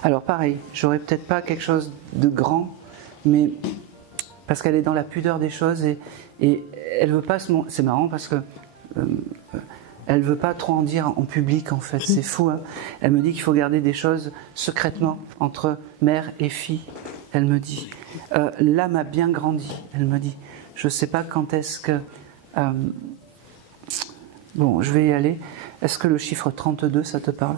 Alors pareil, j'aurais peut-être pas quelque chose de grand, mais parce qu'elle est dans la pudeur des choses et elle veut pas se montrer. C'est marrant parce que elle veut pas trop en dire en public en fait. C'est fou. Hein, elle me dit qu'il faut garder des choses secrètement entre mère et fille. Elle me dit. L'âme a bien grandi. Elle me dit. Je sais pas quand est-ce que. Bon, je vais y aller. Est-ce que le chiffre 32, ça te parle?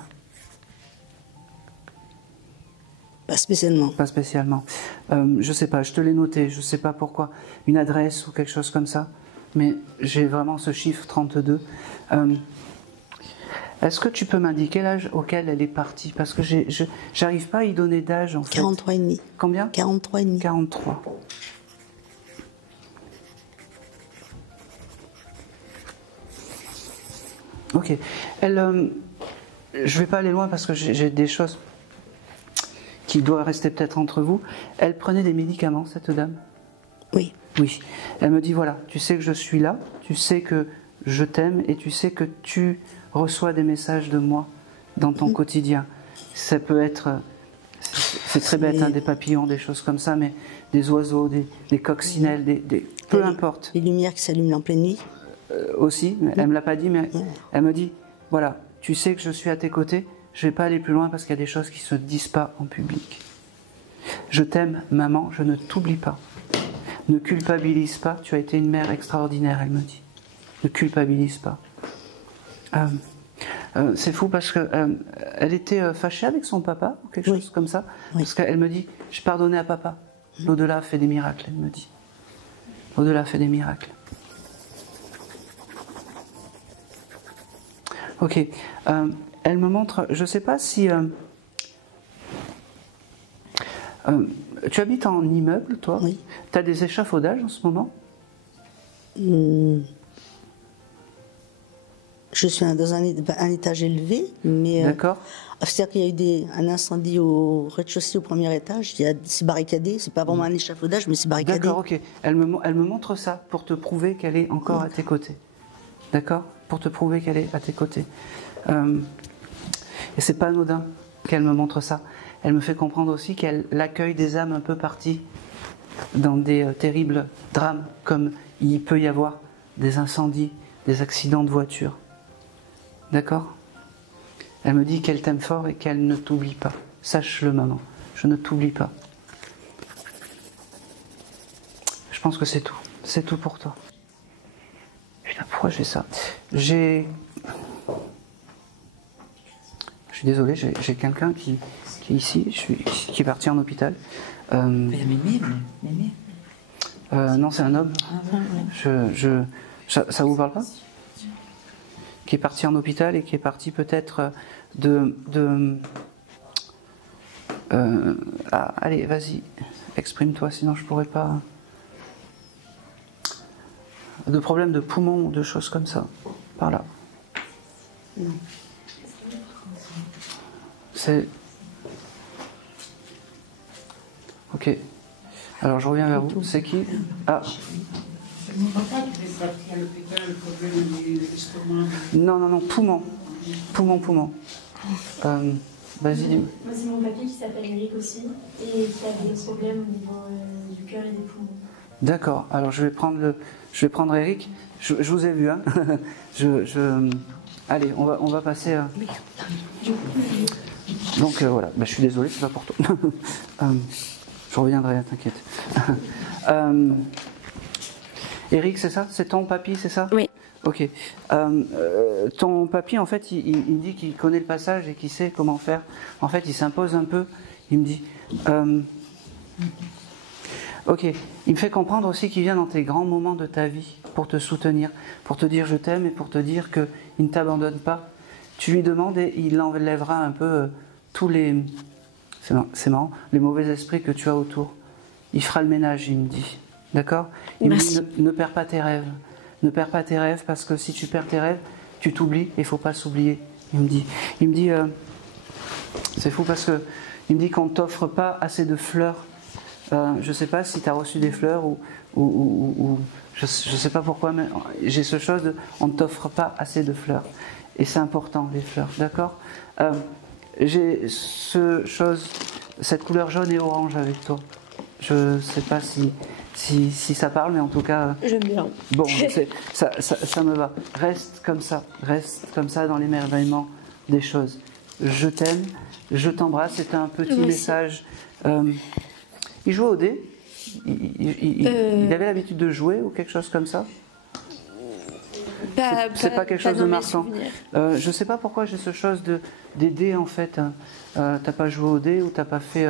Pas spécialement. Pas spécialement. Je sais pas, je te l'ai noté, je sais pas pourquoi. Une adresse ou quelque chose comme ça. Mais j'ai vraiment ce chiffre 32. Est-ce que tu peux m'indiquer l'âge auquel elle est partie? Parce que j'arrive pas à y donner d'âge en fait. 43 et demi. Combien? 43 et demi. 43. Ok. Elle, je vais pas aller loin parce que j'ai des choses qui doivent rester peut-être entre vous. Elle prenait des médicaments, cette dame? Oui. Oui. Elle me dit, voilà, tu sais que je suis là, tu sais que je t'aime et tu sais que tu reçois des messages de moi dans ton quotidien. Ça peut être, c'est très bête, hein, des papillons, des choses comme ça, mais des oiseaux, des coccinelles, peu importe. Les lumières qui s'allument en pleine nuit. Aussi, elle ne me l'a pas dit, mais elle me dit, voilà, tu sais que je suis à tes côtés, je ne vais pas aller plus loin parce qu'il y a des choses qui ne se disent pas en public. Je t'aime, maman, je ne t'oublie pas. Ne culpabilise pas, tu as été une mère extraordinaire, elle me dit. Ne culpabilise pas. C'est fou parce qu'elle était fâchée avec son papa, ou quelque chose comme ça, parce qu'elle me dit, je pardonnais à papa. L'au-delà fait des miracles, elle me dit. L'au-delà fait des miracles. Ok. Elle me montre, je ne sais pas si... tu habites en immeuble, toi? Oui. Tu as des échafaudages en ce moment? Je suis dans un étage élevé, mais... D'accord. C'est-à-dire qu'il y a eu un incendie au rez-de-chaussée, au premier étage. C'est barricadé, c'est pas vraiment un échafaudage, mais c'est barricadé. D'accord, ok. Elle me montre ça pour te prouver qu'elle est encore à tes côtés. D'accord? Pour te prouver qu'elle est à tes côtés. Et c'est pas anodin qu'elle me montre ça. Elle me fait comprendre aussi qu'elle accueille des âmes un peu parties dans des terribles drames, comme il peut y avoir des incendies, des accidents de voiture. D'accord? Elle me dit qu'elle t'aime fort et qu'elle ne t'oublie pas. Sache-le, maman, je ne t'oublie pas. Je pense que c'est tout. C'est tout pour toi. Putain, pourquoi j'ai ça? Je suis désolé, j'ai quelqu'un qui est ici, qui est parti en hôpital. Mémé. Non, c'est un homme. Ça vous parle pas? Qui est parti en hôpital et qui est parti peut-être allez, vas-y, exprime-toi, sinon je pourrais pas. De problèmes de poumons, de choses comme ça, par là. Non. C'est... Ok. Alors je reviens vers vous. C'est qui? Ah. Non, poumon. Poumon. Vas-y. Moi, c'est mon papy qui s'appelle Eric aussi, et qui a des problèmes au niveau du cœur et des poumons. D'accord. Alors je vais prendre Eric. Je vous ai vu, hein. Allez, on va passer. Donc voilà. Je suis désolé, c'est pas pour toi. Je reviendrai, t'inquiète. Eric, c'est ça? C'est ton papy, c'est ça? Oui. Ok. Ton papy, en fait, il dit qu'il connaît le passage et qu'il sait comment faire. En fait, il s'impose un peu. Il me dit... Ok. Il me fait comprendre aussi qu'il vient dans tes grands moments de ta vie pour te soutenir, pour te dire je t'aime et pour te dire qu'il ne t'abandonne pas. Tu lui demandes et il enlèvera un peu tous les... C'est marrant, les mauvais esprits que tu as autour. Il fera le ménage, il me dit. D'accord? Il me dit, ne perds pas tes rêves. Ne perds pas tes rêves, parce que si tu perds tes rêves, tu t'oublies et il ne faut pas s'oublier. Il me dit c'est fou parce que il me dit qu'on ne t'offre pas assez de fleurs. Je ne sais pas si tu as reçu des fleurs ou je ne sais pas pourquoi, mais j'ai ce chose de on ne t'offre pas assez de fleurs. Et c'est important, les fleurs, d'accord? J'ai cette couleur jaune et orange avec toi. Je ne sais pas si ça parle, mais en tout cas... J'aime bien. Bon, ça me va. Reste comme ça dans l'émerveillement des choses. Je t'aime, je t'embrasse, c'est un petit message. Il jouait au dé? Il avait l'habitude de jouer ou quelque chose comme ça? C'est pas quelque chose de marquant. Je ne sais pas pourquoi j'ai ce chose des dés en fait. T'as pas joué au dé ou t'as pas fait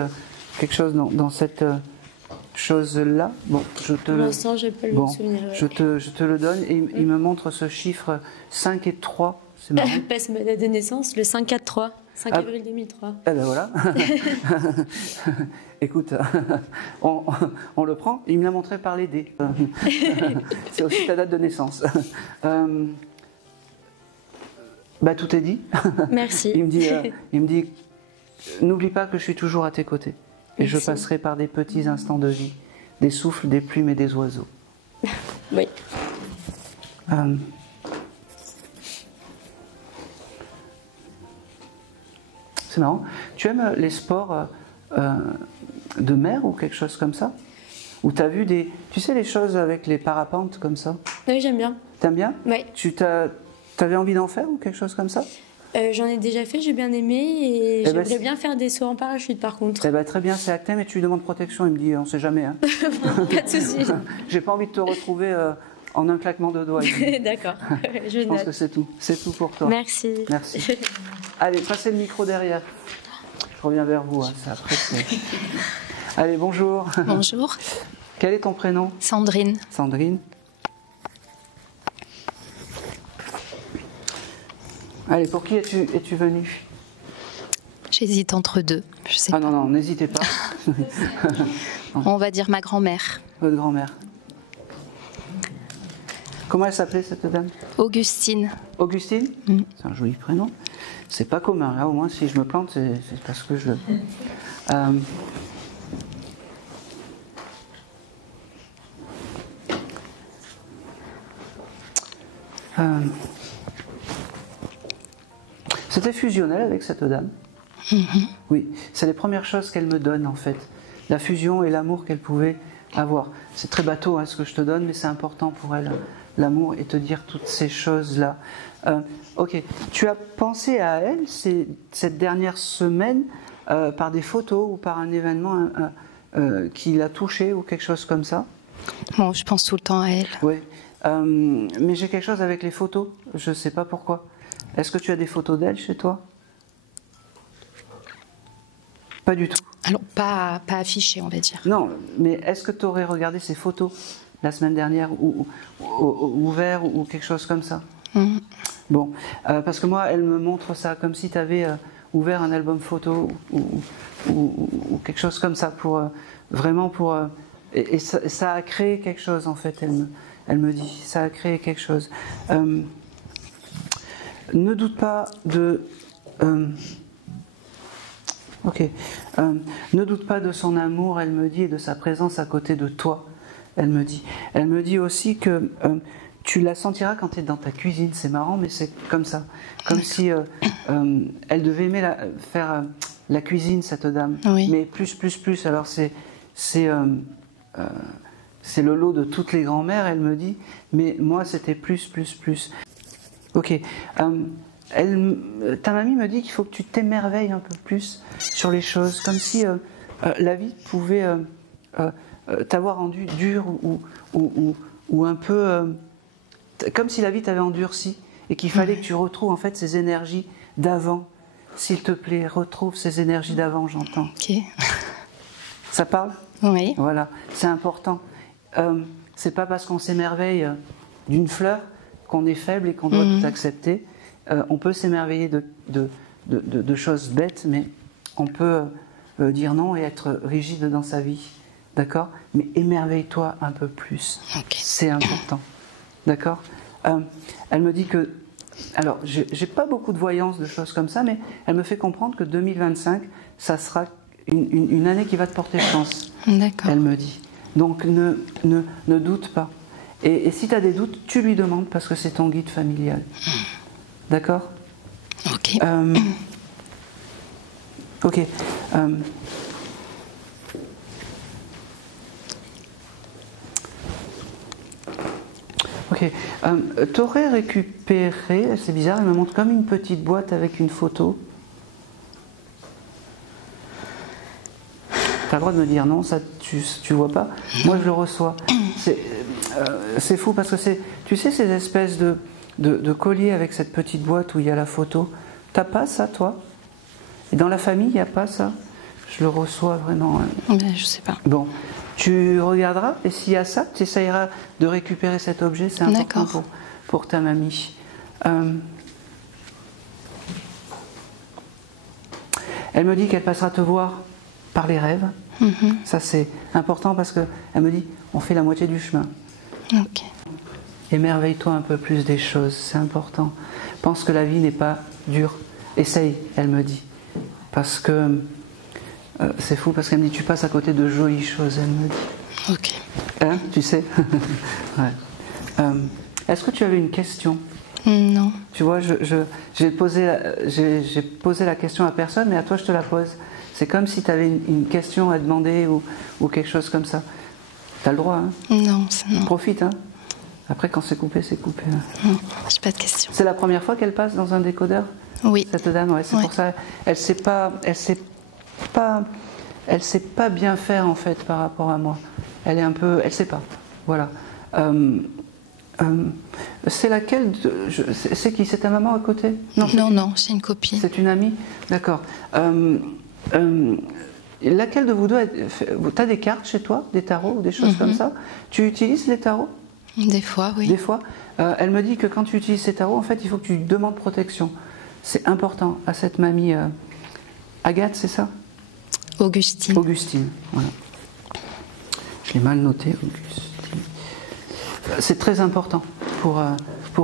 quelque chose dans cette chose-là? Bon, pour l'instant, j'ai pas le souvenir. Je te le donne et il me montre ce chiffre 5 et 3. C'est marrant. Passe ma date de naissance, le 5-4-3. 5 avril 2003. Eh ben voilà. Écoute, on le prend. Il me l'a montré par les dés. C'est aussi ta date de naissance. Tout est dit. Merci. Il me dit, n'oublie pas que je suis toujours à tes côtés. Et je passerai par des petits instants de vie, des souffles, des plumes et des oiseaux. Oui. C'est marrant. Tu aimes les sports de mer ou quelque chose comme ça? Ou tu as vu des... Tu sais les choses avec les parapentes comme ça? Oui, j'aime bien. T'aimes bien? Oui. Tu avais envie d'en faire ou quelque chose comme ça? J'en ai déjà fait, j'ai bien aimé et j'aimerais bien faire des sauts en parachute par contre. Eh ben, très bien, c'est acté, mais tu lui demandes protection. Il me dit, on sait jamais. Hein. Pas de souci. J'ai pas envie de te retrouver en un claquement de doigts. D'accord, je pense que c'est tout. C'est tout pour toi. Merci. Merci. Allez, passez le micro derrière. Je reviens vers vous. Hein, c'est après. Allez, bonjour. Bonjour. Quel est ton prénom? Sandrine. Sandrine. Allez, pour qui es-tu venue? J'hésite entre deux. Je sais pas. Non, n'hésitez pas. On va dire ma grand-mère. Votre grand-mère. Comment elle s'appelait cette dame? Augustine. Augustine? C'est un joli prénom. C'est pas commun. Là, au moins, si je me plante, c'est parce que je... C'était fusionnel avec cette dame. Oui, c'est les premières choses qu'elle me donne en fait. La fusion et l'amour qu'elle pouvait avoir. C'est très bateau hein, ce que je te donne, mais c'est important pour elle, l'amour, et te dire toutes ces choses-là. Ok, tu as pensé à elle cette dernière semaine par des photos ou par un événement qui l'a touchée ou quelque chose comme ça? Bon, je pense tout le temps à elle. Oui, mais j'ai quelque chose avec les photos, je ne sais pas pourquoi. Est-ce que tu as des photos d'elle chez toi? Pas du tout. Alors, pas affichées, on va dire. Non, mais est-ce que tu aurais regardé ces photos la semaine dernière ou ouvert ou quelque chose comme ça? Bon, parce que moi, elle me montre ça comme si tu avais ouvert un album photo ou quelque chose comme ça pour vraiment pour... et ça a créé quelque chose en fait, elle me dit, ça a créé quelque chose. Ne doute pas de... ne doute pas de son amour, elle me dit, et de sa présence à côté de toi, elle me dit. Elle me dit aussi que tu la sentiras quand tu es dans ta cuisine, c'est marrant, mais c'est comme ça. Comme si elle devait aimer faire la cuisine, cette dame. Oui. Mais plus. Alors c'est le lot de toutes les grand-mères, elle me dit, mais moi c'était plus. Ok. Ta mamie me dit qu'il faut que tu t'émerveilles un peu plus sur les choses, comme si la vie pouvait t'avoir rendu dur ou un peu... comme si la vie t'avait endurci et qu'il fallait que tu retrouves en fait ces énergies d'avant. S'il te plaît, retrouve ces énergies d'avant, j'entends. Ok. Ça parle? Oui. Voilà, c'est important. C'est pas parce qu'on s'émerveille d'une fleur qu'on est faible et qu'on doit tout accepter. On peut s'émerveiller de choses bêtes, mais on peut dire non et être rigide dans sa vie. D'accord? Mais émerveille-toi un peu plus. Okay. C'est important. D'accord? Elle me dit que... Alors, j'ai pas beaucoup de voyance de choses comme ça, mais elle me fait comprendre que 2025, ça sera une année qui va te porter chance. D'accord. Elle me dit. Donc, ne doute pas. Et si tu as des doutes, tu lui demandes parce que c'est ton guide familial. D'accord? Ok. Ok. Ok. T'aurais récupéré, c'est bizarre, elle me montre comme une petite boîte avec une photo. T'as le droit de me dire non, ça tu vois pas. Moi je le reçois. C'est fou parce que tu sais ces espèces de colliers avec cette petite boîte où il y a la photo. T'as pas ça toi? Et dans la famille il n'y a pas ça? Je le reçois vraiment. Je sais pas. Bon, tu regarderas et s'il y a ça, tu essayeras de récupérer cet objet. C'est important pour ta mamie. Elle me dit qu'elle passera te voir par les rêves. Ça c'est important parce qu'elle me dit on fait la moitié du chemin. Ok. Émerveille-toi un peu plus des choses, c'est important. Pense que la vie n'est pas dure. Essaye, elle me dit. Parce que c'est fou parce qu'elle me dit tu passes à côté de jolies choses, elle me dit. Ok. Hein, tu sais? Ouais. Est-ce que tu avais une question? Non. Tu vois, j'ai posé la question à personne, mais à toi je te la pose. C'est comme si tu avais une question à demander ou quelque chose comme ça. Tu as le droit, hein? Non, non. Profite, hein? Après, quand c'est coupé, c'est coupé. Non, j'ai pas de question. C'est la première fois qu'elle passe dans un décodeur? Oui. Cette dame, ouais, c'est pour ça. Elle sait pas bien faire en fait par rapport à moi. Elle sait pas. Voilà. C'est laquelle c'est qui? C'est ta maman à côté? Non, c'est une copine. C'est une amie? D'accord. Laquelle de vous deux, tu as des cartes chez toi, des tarots ou des choses comme ça? Tu utilises les tarots? Des fois, oui. Des fois. Elle me dit que quand tu utilises ces tarots, en fait, il faut que tu demandes protection. C'est important à cette mamie. Agathe, c'est ça? Augustine. Augustine, voilà. Je l'ai mal noté, Augustine. C'est très important pour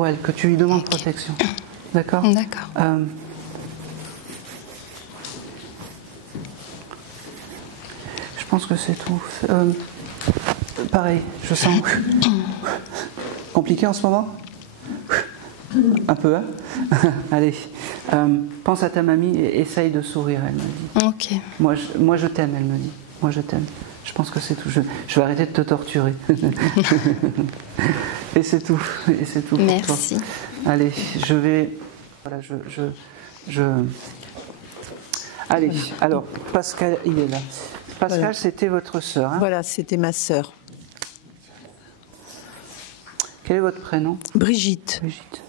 elle que tu lui demandes protection. D'accord? D'accord. Je pense que c'est tout. Pareil, je sens compliqué en ce moment. Un peu, hein? Allez, pense à ta mamie et essaye de sourire, elle me dit. Ok. Moi je t'aime, elle me dit. Moi je t'aime. Je pense que c'est tout. Je vais arrêter de te torturer. Et c'est tout. Et c'est tout. Merci. Pour toi. Allez, je vais. Voilà, Allez, alors, Pascal, il est là. Pascal, voilà. C'était votre sœur. Hein? Voilà, c'était ma sœur. Quel est votre prénom? Brigitte. Brigitte.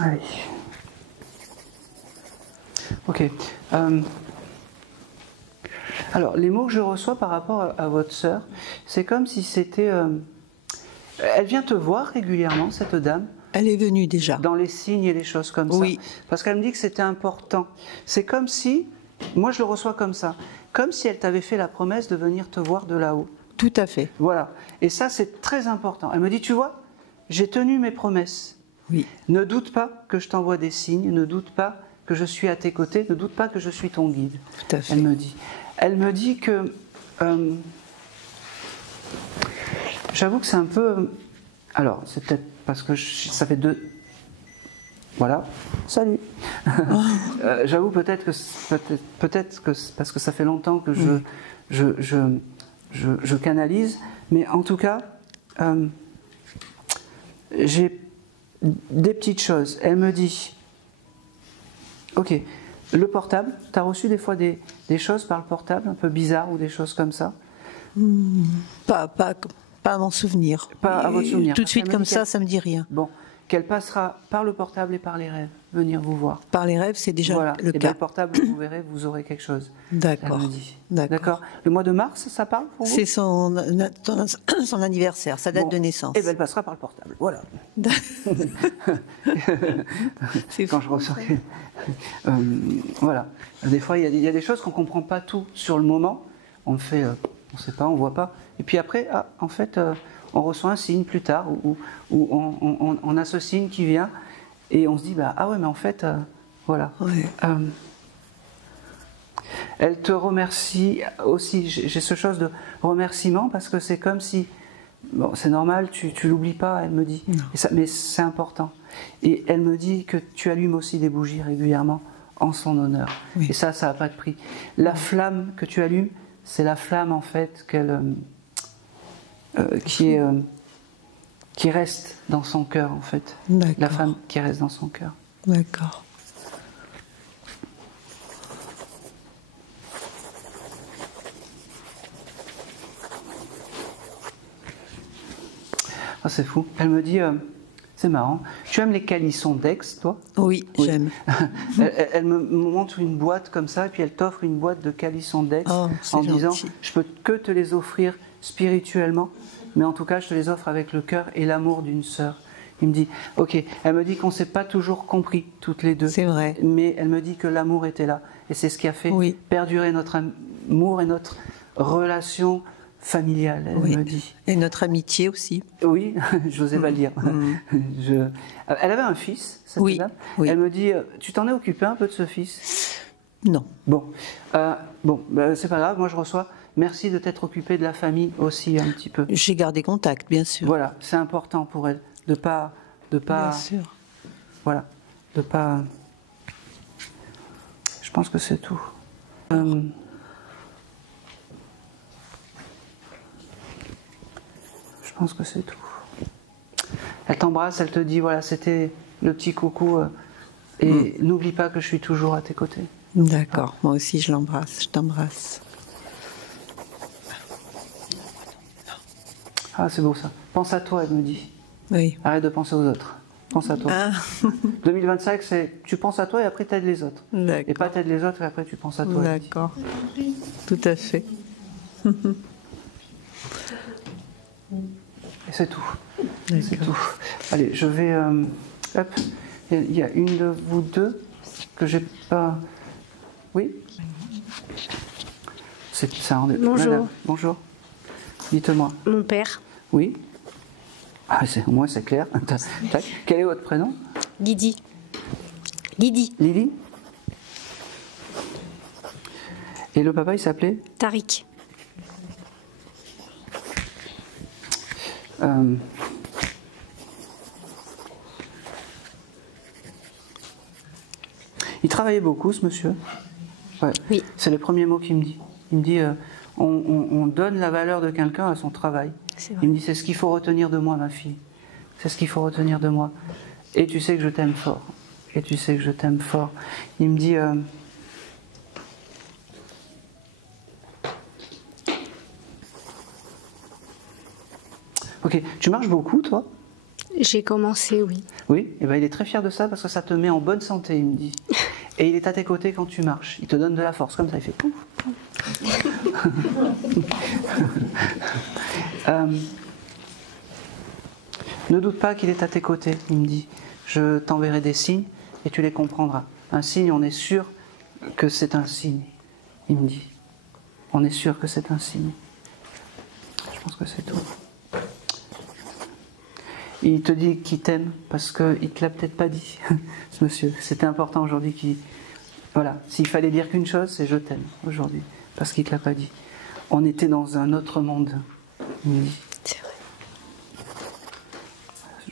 Allez. Ok. Alors, les mots que je reçois par rapport à votre sœur, c'est comme si c'était... Elle vient te voir régulièrement, cette dame? Elle est venue déjà. Dans les signes et les choses comme ça? Oui. Parce qu'elle me dit que c'était important. C'est comme si... Moi, je le reçois comme ça. Comme si elle t'avait fait la promesse de venir te voir de là-haut. Tout à fait. Voilà. Et ça, c'est très important. Elle me dit, tu vois, j'ai tenu mes promesses. Oui. Ne doute pas que je t'envoie des signes, ne doute pas que je suis à tes côtés, ne doute pas que je suis ton guide. Tout à fait. Elle me dit. Elle me dit que... j'avoue que c'est un peu... Alors, c'est peut-être parce que ça fait deux... Voilà. Salut. J'avoue peut-être que parce que ça fait longtemps que je canalise, mais en tout cas, j'ai des petites choses. Elle me dit, ok, le portable, tu as reçu des fois des choses par le portable, un peu bizarres ou des choses comme ça? Pas à mon souvenir. Pas à votre souvenir. Tout de suite comme ça me dit rien. Bon, qu'elle passera par le portable et par les rêves, venir vous voir. Par les rêves, c'est déjà voilà. le et cas. Le portable, vous verrez, vous aurez quelque chose. D'accord. D'accord. Le mois de mars, ça parle pour vous? C'est son anniversaire, sa date de naissance. Et bien, elle passera par le portable. Voilà. C'est quand je ressors. Voilà. Des fois, il y a des choses qu'on ne comprend pas tout sur le moment. On le fait, on ne sait pas, on ne voit pas. Et puis après, en fait, on reçoit un signe plus tard où on a ce signe qui vient et on se dit, ah ouais, mais en fait, voilà. Ouais. Elle te remercie aussi. J'ai ce chose de remerciement parce que c'est comme si, bon, c'est normal, tu l'oublies pas, elle me dit. Mais c'est important. Et elle me dit que tu allumes aussi des bougies régulièrement en son honneur. Oui. Et ça n'a pas de prix. La flamme que tu allumes, c'est la flamme en fait qui reste dans son cœur en fait. La flamme qui reste dans son cœur. D'accord. Ah, c'est fou. Elle me dit, c'est marrant, tu aimes les calissons d'Aix, toi? Oui, j'aime. Elle me montre une boîte comme ça, et puis elle t'offre une boîte de calissons d'Aix en disant, je peux que te les offrir spirituellement, mais en tout cas, je te les offre avec le cœur et l'amour d'une sœur. Il me dit, ok, elle me dit qu'on ne s'est pas toujours compris, toutes les deux. C'est vrai. Mais elle me dit que l'amour était là. Et c'est ce qui a fait perdurer notre amour et notre relation familiale, elle me dit. Et notre amitié aussi. Oui, je n'osais pas le dire. Elle avait un fils, cette dame. Elle me dit, tu t'en es occupé un peu de ce fils? Non. Bon, c'est pas grave, moi je reçois. Merci de t'être occupé de la famille aussi un petit peu. J'ai gardé contact, bien sûr. Voilà, c'est important pour elle de pas. Bien sûr. Voilà, de pas. Je pense que c'est tout. Je pense que c'est tout. Elle t'embrasse, elle te dit voilà, c'était le petit coucou et n'oublie pas que je suis toujours à tes côtés. D'accord, moi aussi je l'embrasse, je t'embrasse. Ah, c'est beau ça. Pense à toi, elle me dit. Oui. Arrête de penser aux autres. Pense à toi. 2025, c'est tu penses à toi et après tu aides les autres. Et pas t'aides les autres et après tu penses à toi. D'accord. Tout à fait. Et c'est tout. C'est tout. Allez, je vais. Hop. Il y a une de vous deux que j'ai pas. Oui. C'est ça. Bonjour. Madame, bonjour. Dites-moi. Mon père. Oui. Ah, au moins c'est clair. Quel est votre prénom? Lydie. Lydie. Lydie. Et le papa, il s'appelait? Tariq. Il travaillait beaucoup, ce monsieur. Ouais. Oui. C'est les premiers mots qu'il me dit. Il me dit on donne la valeur de quelqu'un à son travail. Il me dit c'est ce qu'il faut retenir de moi, ma fille. C'est ce qu'il faut retenir de moi. Et tu sais que je t'aime fort. Et tu sais que je t'aime fort. Il me dit ok, tu marches beaucoup, toi? J'ai commencé, oui. Oui, et ben il est très fier de ça parce que ça te met en bonne santé, il me dit. Et il est à tes côtés quand tu marches. Il te donne de la force, comme ça, il fait pouf. Ne doute pas qu'il est à tes côtés, il me dit. Je t'enverrai des signes et tu les comprendras. Un signe, on est sûr que c'est un signe, il me dit. On est sûr que c'est un signe. Je pense que c'est tout. Il te dit qu'il t'aime parce qu'il ne te l'a peut-être pas dit, ce monsieur. C'était important aujourd'hui qu'il... Voilà, s'il fallait dire qu'une chose, c'est je t'aime aujourd'hui, parce qu'il ne te l'a pas dit. On était dans un autre monde, il me dit. C'est vrai.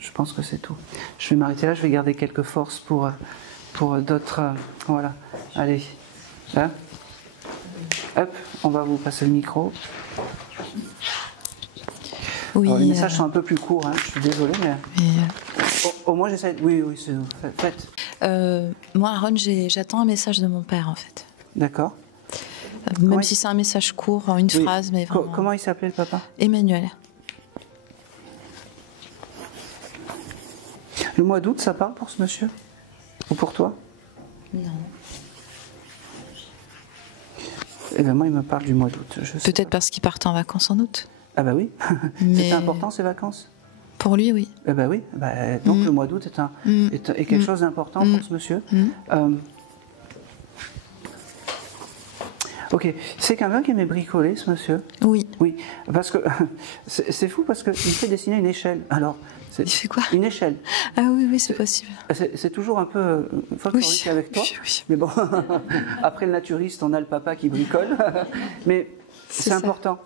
Je pense que c'est tout. Je vais m'arrêter là, je vais garder quelques forces pour d'autres... voilà, allez. Là. Hop, on va vous passer le micro. Oui, alors, les messages sont un peu plus courts, hein, je suis désolée, mais... Au moins j'essaie... Oui, c'est... Faites. Moi, Aaron, j'attends un message de mon père, en fait. D'accord. Même si c'est un message court, une phrase, mais vraiment... Comment il s'appelait, le papa? Emmanuel. Le mois d'août, ça parle pour ce monsieur? Ou pour toi? Non. Eh bien, moi, il me parle du mois d'août. Peut-être parce qu'il partait en vacances en août. Ah bah oui. Mais... C'était important, ces vacances? Pour lui, oui. Eh ben oui. Donc le mois d'août est quelque chose d'important pour ce monsieur. Ok. C'est quelqu'un qui aimait bricoler, ce monsieur? Oui. Oui. Parce que c'est fou parce qu'il fait dessiner une échelle. Alors, il fait quoi? Une échelle. Ah oui, c'est possible. C'est toujours un peu folklorique avec toi. Oui. Mais bon, après le naturiste, on a le papa qui bricole. Mais c'est important.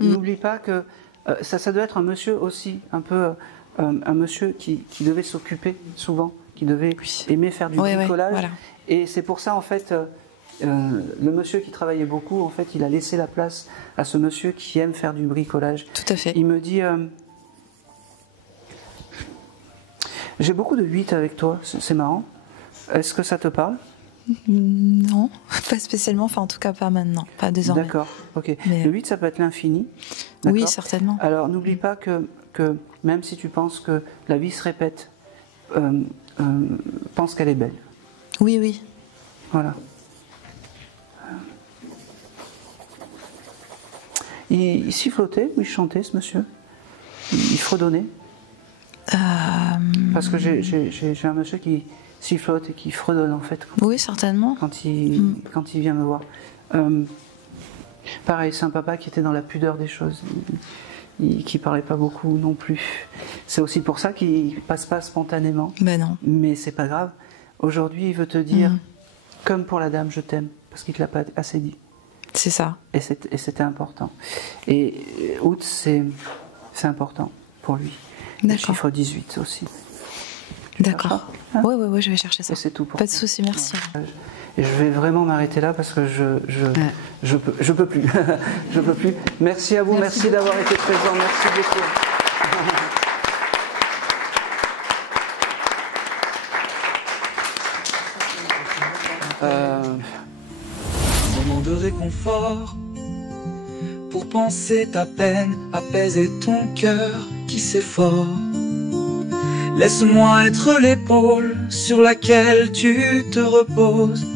N'oublie pas que ça doit être un monsieur aussi, un peu un monsieur qui devait s'occuper souvent, qui devait aimer faire du bricolage. Voilà. Et c'est pour ça, en fait, le monsieur qui travaillait beaucoup, en fait, il a laissé la place à ce monsieur qui aime faire du bricolage. Tout à fait. Il me dit, j'ai beaucoup de 8 avec toi, c'est marrant. Est-ce que ça te parle? Non, pas spécialement, enfin en tout cas pas maintenant, pas désormais. D'accord, ok. Mais... Le 8, ça peut être l'infini. Oui, certainement. Alors n'oublie pas que même si tu penses que la vie se répète, pense qu'elle est belle. Oui. Voilà. Il sifflotait ou il chantait, ce monsieur? Il fredonnait? Parce que j'ai un monsieur qui sifflote et qui fredonne, en fait. Oui, certainement. Quand il vient me voir. Pareil, c'est un papa qui était dans la pudeur des choses, qui parlait pas beaucoup non plus. C'est aussi pour ça qu'il passe pas spontanément. Ben non. Mais c'est pas grave. Aujourd'hui, il veut te dire, comme pour la dame, je t'aime, parce qu'il te l'a pas assez dit. C'est ça. Et c'était important. Et août, c'est important pour lui. Le chiffre 18 aussi. D'accord. Hein? Oui, je vais chercher ça. Et c'est tout pour Pas de souci, merci. Et je vais vraiment m'arrêter là parce que je peux plus. Je peux plus. Merci à vous, merci d'avoir été présent, merci beaucoup. Un moment de réconfort pour penser ta peine, apaiser ton cœur qui s'effore. Laisse-moi être l'épaule sur laquelle tu te reposes,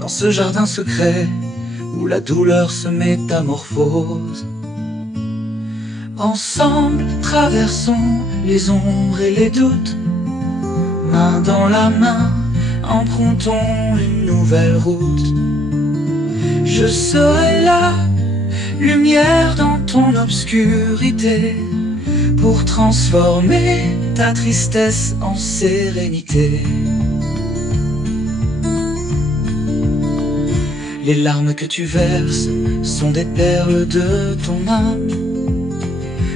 dans ce jardin secret où la douleur se métamorphose. Ensemble, traversons les ombres et les doutes, main dans la main, empruntons une nouvelle route. Je serai là, lumière dans ton obscurité, pour transformer ta tristesse en sérénité. Les larmes que tu verses sont des perles de ton âme.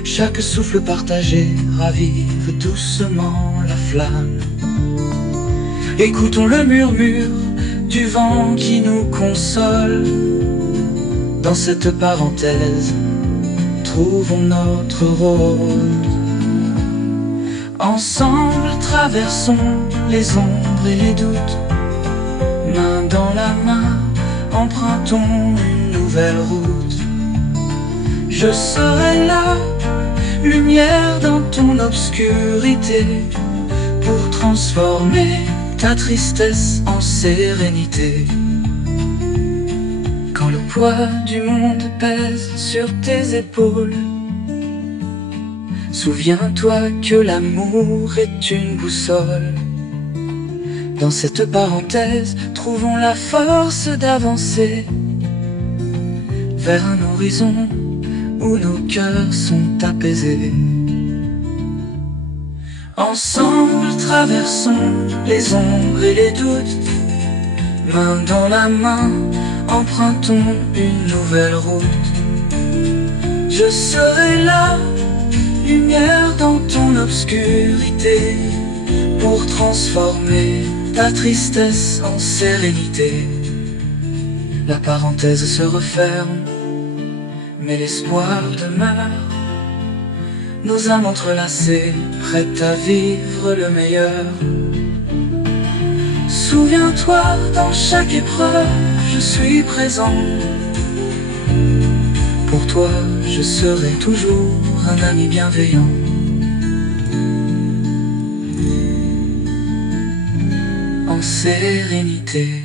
Chaque souffle partagé ravive doucement la flamme. Écoutons le murmure du vent qui nous console. Dans cette parenthèse, trouvons notre rôle. Ensemble, traversons les ombres et les doutes, main dans la main, empruntons une nouvelle route. Je serai là, lumière dans ton obscurité, pour transformer ta tristesse en sérénité. Quand le poids du monde pèse sur tes épaules, souviens-toi que l'amour est une boussole. Dans cette parenthèse, trouvons la force d'avancer vers un horizon où nos cœurs sont apaisés. Ensemble, traversons les ombres et les doutes, main dans la main, empruntons une nouvelle route. Je serai là, lumière dans ton obscurité, pour transformer ta tristesse en sérénité. La parenthèse se referme, mais l'espoir demeure. Nos âmes entrelacées, prêtes à vivre le meilleur. Souviens-toi, dans chaque épreuve, je suis présent. Pour toi, je serai toujours un ami bienveillant. En sérénité.